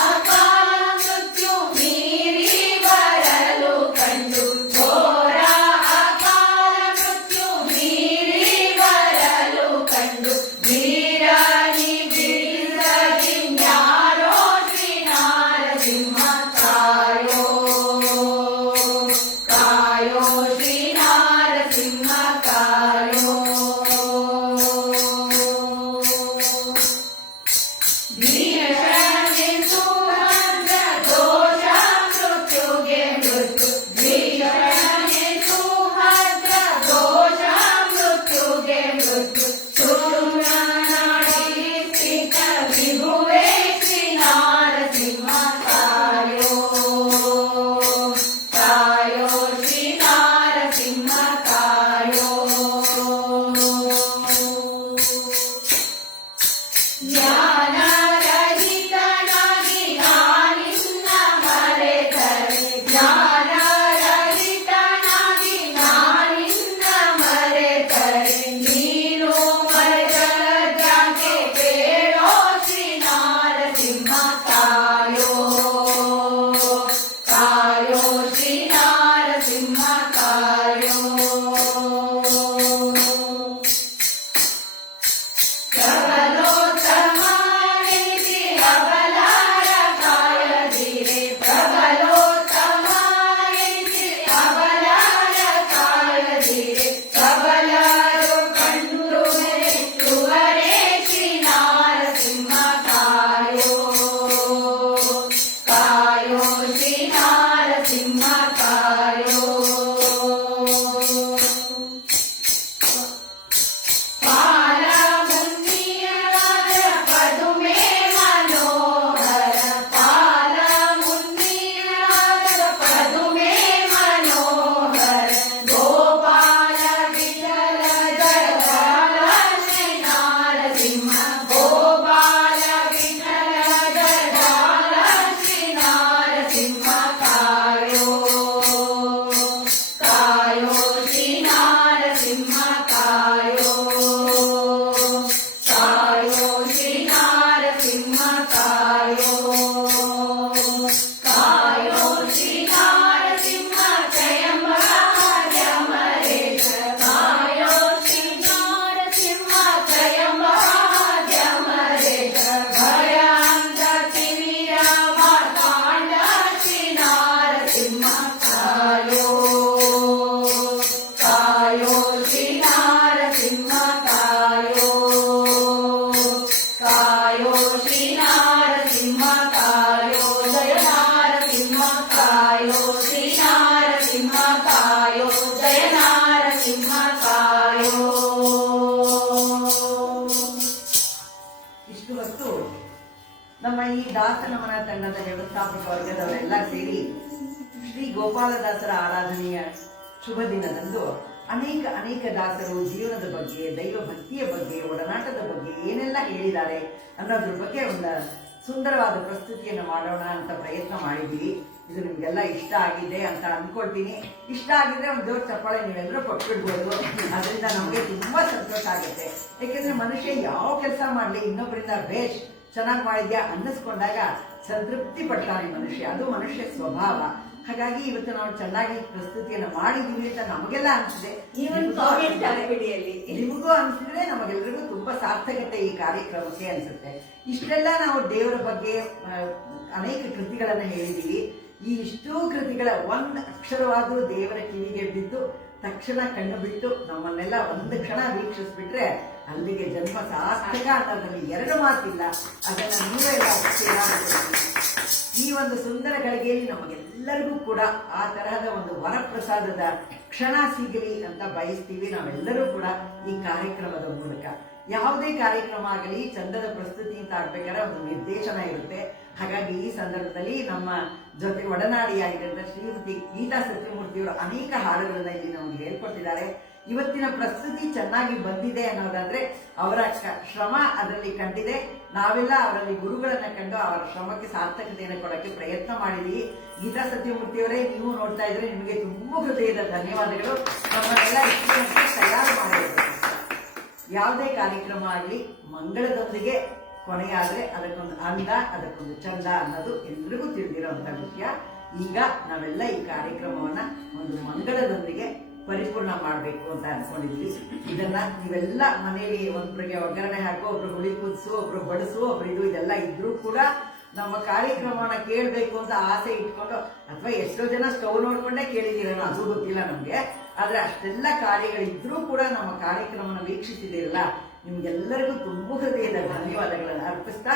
ಅಕಾಲ ಮೃತ್ಯು ಮೀರಿ ಬರಲು ಕಂಡು ಘೋರ ಅಕಾಲ ಮೃತ್ಯು ಮೀರಿ ಬರಲು ಕಂಡು ಧೀರನಿ ಬಿಡಿಸದಿನ್ಯಾರೋ ಶ್ರೀ ನರಸಿಂಹ ಕಾಯೋ ಕಾಯೋ ಶ್ರೀ ನರಸಿಂಹ ಕಾಯೋ ಭೀಷಣೆ ಸುಭದ್ರ ದೋಷ ಮೃತ್ಯುಗೆ ಮೃತ್ಯು ಭೀಷಣೆ ಸುಭದ್ರ ದೋಷ ಮೃತ್ಯುಗೆ ಮೃತ್ಯು ಸುರುಣನಾಡಿ ಸ್ಥಿತ ವಿಭುವೇ ಶ್ರೀ ನರಸಿಂಹ ಕಾಯೋ ಕಾಯೋ ಶ್ರೀ ನರಸಿಂಹ ಕಾಯೋ ಜ್ಞಾನರಹಿತನಾಗಿ ನಾನಿನ್ನ ಮರೆತರೆ ಜ್ಞಾನರಹಿತನಾಗಿ ನಾನಿನ್ನ ಮರೆತರೆ ನೀನು ಮರೆತರದ್ಯಾಕೆ ಕೇಳೋ ಶ್ರೀ ನರಸಿಂಹ ಕಾಯೋ ಕಾಯೋ ಶ್ರೀ ನರಸಿಂಹ ಕಾಯೋ ಪ್ರಬಲೋತ್ತಮಾನಿಸಿ ಅಬಲಾರ ಕಾಯದಿರೆ ಪ್ರಬಲೋತ್ತಮಾನಿಸಿ ಅಬಲಾರ ಕಾಯದಿರೆ ಪ್ರಬಲರು ಕಂಡು ಮೆರೆಯುವರೇ ಶ್ರೀ ನರಸಿಂಹ ಕಾಯೋ ಕಾಯೋ ಶ್ರೀ ನರಸಿಂಹ ಕಾಯೋ ಆಶ್ರಮದ ವ್ಯವಸ್ಥಾಪಕ ವರ್ಗದವರೆಲ್ಲ ಸೇರಿ ಶ್ರೀ ಗೋಪಾಲದಾಸರ ಆರಾಧನೆಯ ಶುಭ ದಿನದಂದು ಅನೇಕ ದಾಸರು ಜೀವನದ ಬಗ್ಗೆ, ದೈವ ಭಕ್ತಿಯ ಬಗ್ಗೆ, ಒಡನಾಟದ ಬಗ್ಗೆ ಏನೆಲ್ಲ ಹೇಳಿದ್ದಾರೆ ಅನ್ನೋದ್ರ ಬಗ್ಗೆ ಒಂದು ಸುಂದರವಾದ ಪ್ರಸ್ತುತಿಯನ್ನು ಮಾಡೋಣ ಅಂತ ಪ್ರಯತ್ನ ಮಾಡಿದ್ದೀವಿ. ಇದು ನಿಮ್ಗೆಲ್ಲ ಇಷ್ಟ ಆಗಿದೆ ಅಂತ ಅನ್ಕೊಳ್ತೀನಿ. ಇಷ್ಟ ಆಗಿದ್ರೆ ಒಂದು ಜೋರ್ ಚಪ್ಪಾಳೆ ನೀವೆಲ್ಲರೂ ಕೊಟ್ಬಿಡ್ಬೋದು. ಅದರಿಂದ ನಮಗೆ ತುಂಬಾ ಸಂತೋಷ ಆಗುತ್ತೆ. ಯಾಕೆಂದ್ರೆ ಮನುಷ್ಯ ಯಾವ ಕೆಲಸ ಮಾಡಲಿ ಇನ್ನೊಬ್ಬರಿಂದ ಬೇಷ್ ಚೆನ್ನಾಗಿ ಮಾಡಿದ್ಯಾ ಅನ್ನಿಸ್ಕೊಂಡಾಗ ಸಂತೃಪ್ತಿ ಪಡ್ತಾನೆ ಮನುಷ್ಯ. ಅದು ಮನುಷ್ಯ ಸ್ವಭಾವ. ಹಾಗಾಗಿ ಇವತ್ತು ನಾವು ಚೆನ್ನಾಗಿ ಪ್ರಸ್ತುತಿಯನ್ನು ಮಾಡಿದೀವಿ ಅಂತ ನಮಗೆಲ್ಲ ಅನ್ಸಿದೆ. ನಿಮಗೂ ಅನ್ಸಿದ್ರೆ ನಮಗೆಲ್ಲರಿಗೂ ತುಂಬಾ ಸಾರ್ಥಕತೆ ಈ ಕಾರ್ಯಕ್ರಮಕ್ಕೆ ಅನ್ಸುತ್ತೆ. ಇಷ್ಟೆಲ್ಲ ನಾವು ದೇವರ ಬಗ್ಗೆ ಅನೇಕ ಕೃತಿಗಳನ್ನ ಹೇಳಿದೀವಿ. ಈ ಇಷ್ಟೂ ಕೃತಿಗಳ ಒಂದು ಅಕ್ಷರವಾದರೂ ದೇವರ ಕಿವಿಗೆ ಬಿದ್ದು ತಕ್ಷಣ ಕಣ್ಣು ಬಿಟ್ಟು ನಮ್ಮನ್ನೆಲ್ಲ ಒಂದು ಕ್ಷಣ ವೀಕ್ಷಿಸ್ಬಿಟ್ರೆ ಅಲ್ಲಿಗೆ ಜನ್ಮ ಸಾರ್ಥಕ ಅನ್ನೋದ್ರಲ್ಲಿ ಎರಡು ಮಾತಿಲ್ಲ. ಅದನ್ನ ನೀವೆಲ್ಲ ಈ ಒಂದು ಸುಂದರ ಗಳಿಗೆಯಲ್ಲಿ ನಮಗೆಲ್ಲರಿಗೂ ಕೂಡ ಆ ತರಹದ ಒಂದು ವರಪ್ರಸಾದದ ಕ್ಷಣ ಸಿಗಲಿ ಅಂತ ಬಯಸ್ತೀವಿ ನಾವೆಲ್ಲರೂ ಕೂಡ ಈ ಕಾರ್ಯಕ್ರಮದ ಮೂಲಕ. ಯಾವುದೇ ಕಾರ್ಯಕ್ರಮ ಆಗಲಿ ಚಂದದ ಪ್ರಸ್ತುತಿ ಅಂತ ಆಗ್ಬೇಕಾದ್ರೆ ಒಂದು ನಿರ್ದೇಶನ ಇರುತ್ತೆ. ಹಾಗಾಗಿ ಈ ಸಂದರ್ಭದಲ್ಲಿ ನಮ್ಮ ಜೊತೆ ಒಡನಾಡಿಯಾಗಿದ್ದ ಶ್ರೀಮತಿ ಗೀತಾ ಸತ್ಯಮೂರ್ತಿಯವರು ಅನೇಕ ಹಾಡುಗಳನ್ನ ಇಲ್ಲಿ ನಮಗೆ ಹೇಳ್ಕೊಟ್ಟಿದ್ದಾರೆ. ಇವತ್ತಿನ ಪ್ರಸ್ತುತಿ ಚೆನ್ನಾಗಿ ಬಂದಿದೆ ಅನ್ನೋದಾದ್ರೆ ಅವರ ಶ್ರಮ ಅದರಲ್ಲಿ ಕಂಡಿದೆ. ನಾವೆಲ್ಲ ಅವರಲ್ಲಿ ಗುರುಗಳನ್ನ ಕಂಡು ಅವರ ಶ್ರಮಕ್ಕೆ ಸಾರ್ಥಕತೆಯನ್ನು ಕೊಡಕ್ಕೆ ಪ್ರಯತ್ನ ಮಾಡಿದೀವಿ. ಗೀತಾ ಸತ್ಯಮೂರ್ತಿಯವರೇ, ನೀವು ನೋಡ್ತಾ ಇದ್ರೆ ನಿಮಗೆ ತುಂಬಾ ಹೃದಯದ ಧನ್ಯವಾದಗಳು. ನಮ್ಮನ್ನೆಲ್ಲ ತಯಾರು ಮಾಡಿದ್ರು. ಯಾವುದೇ ಕಾರ್ಯಕ್ರಮ ಆಗಲಿ ಮಂಗಳದೊಂದಿಗೆ ಕೊನೆಯಾದ್ರೆ ಅದಕ್ಕೊಂದು ಅಂದ, ಅದಕ್ಕೊಂದು ಚಂದ ಅನ್ನೋದು ಎಲ್ರಿಗೂ ತಿಳಿದಿರೋಂಥ ವಿಷಯ. ಈಗ ನಾವೆಲ್ಲ ಈ ಕಾರ್ಯಕ್ರಮವನ್ನ ಒಂದು ಮಂಗಳದೊಂದಿಗೆ ಪರಿಪೂರ್ಣ ಮಾಡಬೇಕು ಅಂತ ಅನ್ಕೊಂಡಿದ್ವಿ. ಇದನ್ನ ನೀವೆಲ್ಲ ಮನೆಯಲ್ಲಿ ಒಬ್ಬರಿಗೆ ಒಗ್ಗರಣೆ ಹಾಕೋ, ಒಬ್ರು ಹುಳಿ ಕುದಿಸು, ಒಬ್ರು ಬಡಿಸು, ಒಬ್ರು ಇದೆಲ್ಲ ಇದ್ರೂ ಕೂಡ ನಮ್ಮ ಕಾರ್ಯಕ್ರಮವನ್ನ ಕೇಳಬೇಕು ಅಂತ ಆಸೆ ಇಟ್ಕೊಂಡು, ಅಥವಾ ಎಷ್ಟೋ ಜನ ಸ್ಟವ್ ನೋಡ್ಕೊಂಡೇ ಕೇಳಿದಿರಲ್ಲ, ಅದು ಗೊತ್ತಿಲ್ಲ ನಮ್ಗೆ. ಆದ್ರೆ ಅಷ್ಟೆಲ್ಲ ಕಾರ್ಯಗಳಿದ್ರೂ ಕೂಡ ನಮ್ಮ ಕಾರ್ಯಕ್ರಮನ ವೀಕ್ಷಿಸಿದಿರಲ್ಲ, ನಿಮ್ಗೆಲ್ಲರಿಗೂ ತುಂಬ ಹೃದಯದ ಧನ್ಯವಾದಗಳನ್ನು ಅರ್ಪಿಸ್ತಾ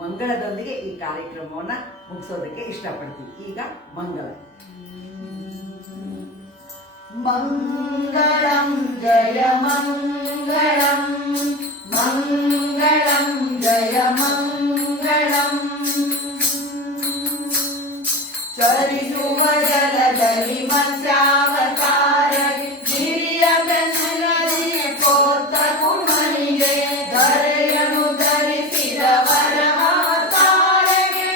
ಮಂಗಳದೊಂದಿಗೆ ಈ ಕಾರ್ಯಕ್ರಮವನ್ನ ಮುಗಿಸೋದಕ್ಕೆ ಇಷ್ಟಪಡ್ತೀವಿ. ಈಗ ಮಂಗಳ. ಮಂಗಳಂ ಜಯ ಮಂಗಳಂ, ಮಂಗಳಂ ಜಯ ಮಂಗಳಂ. ಚರಿಸುವ ಜಲದಲ್ಲಿ ಮತ್ಸ್ಯಾವತಾರ ಗಿರಿಯ ಬೆನ್ನಲಲ್ಲಿ ಕೋತ ಕುಮನಿಗೆ ಧರೆಯನ್ನು ಧರಿಸಿದ ವರಹಾವತಾರಗೆ,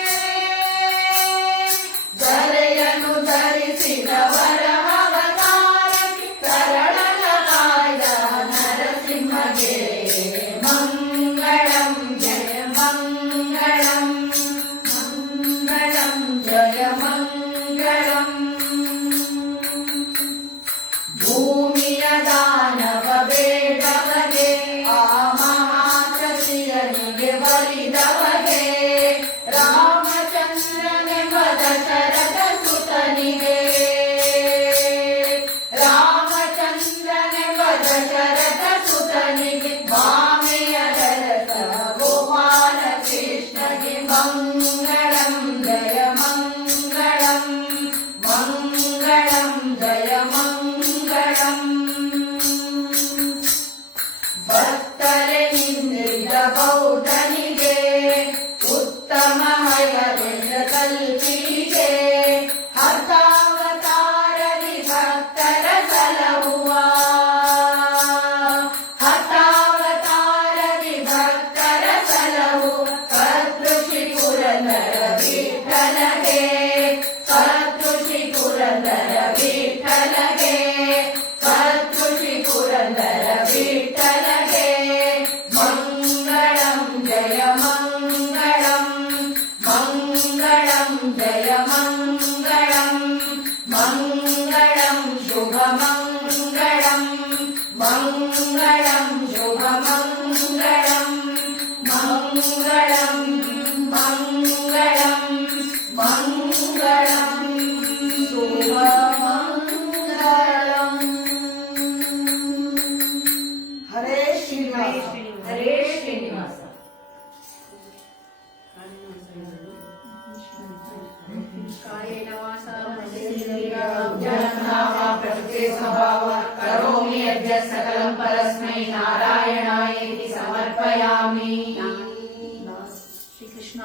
ಧರೆಯನ್ನು ಧರಿಸಿದ ವರಹಾವತಾರಗೆ, ಕರಳನ ಕಾಯ್ದ ನರಸಿಂಹಗೆ ಮಂಗಳಂ ಜಯ ಮಂಗಳಂ, ಮಂಗಳಂ ಜಯ ಮಂಗಳಂ. ಭೂಮಿಯ ದಾನವ ಬೇಡವಗೆ, ಆ ಮಹಾಶಕ್ತಿಯನಿಗೆ ಬಲಿದವಗೆ, ರಾಮಚಂದ್ರನೆಂಬ ದಶರಥ ಸುತನಿಗೆ, ರಾಮಚಂದ್ರನೆಂಬ ದಶರಥ ಸುತನಿಗೆ, ಮಾಮೆಯ ರಸ ಗೋಪಾಲ ಕೃಷ್ಣಗೆ ಮಂಗಳಂ ಜಯ ಮಂಗಳಂ, ಮಂಗಳಂ ಜಯ ಮಂಗಳಂ. ಭಕ್ತರೆ ನಿಂದಿದ ಬೌದ್ಧನಿಗೆ, ಉತ್ತಮ ಹಯವೆಂದ ಕಲ್ಪಿಗೆ, ಹತಾವತಾರದಿ ಭಕ್ತರ ಸಲಹುವ, ಹತಾವತಾರದಿ ಭಕ್ತರ ಸಲಹು ಕರ್ತೃಷಿ ಪುರಂದರ ವಿಠಲಗೆ, ಕರ್ತೃಷಿ ಪುರಂದರ ವಿಠಲಗೆ, ಕರ್ತೃಷಿ ಪುರಂದರ ವಿಠಲಗೆ. ಮಂಗಳಂ ಜಯ ಮಂಗಳಂ, ಮಂಗಳಂ ಜಯ ಮಂಗಳಂ, ಮಂಗಳಂ ಶುಭ ಮಂಗಳಂ, ಮಂಗಳಂ ಶುಭ ಮಂಗಳಂ, ಮಂಗಳಂ ಮಂಗಳಂ ಮಂಗಳಂ ಶುಭ ಮಂಗಳಂ. ಹರೇ ಶ್ರೀನಿವಾಸ. ಹರೇ ಶ್ರೀನಿವಾಸ. ಕಾಯೇನ ವಾಚಾ ಜನ್ಮನಾಮ ಪ್ರಕೃತಿ ಸ್ವಭಾವ ಕರೋಮಿ ಯಜ್ಞ ಸಕಲಂ ಪರಸ್ಮೈ ನಾರಾಯಣಾಯೇತಿ ಸಮರ್ಪಯಾಮಿ. ಶ್ರೀಕೃಷ್ಣ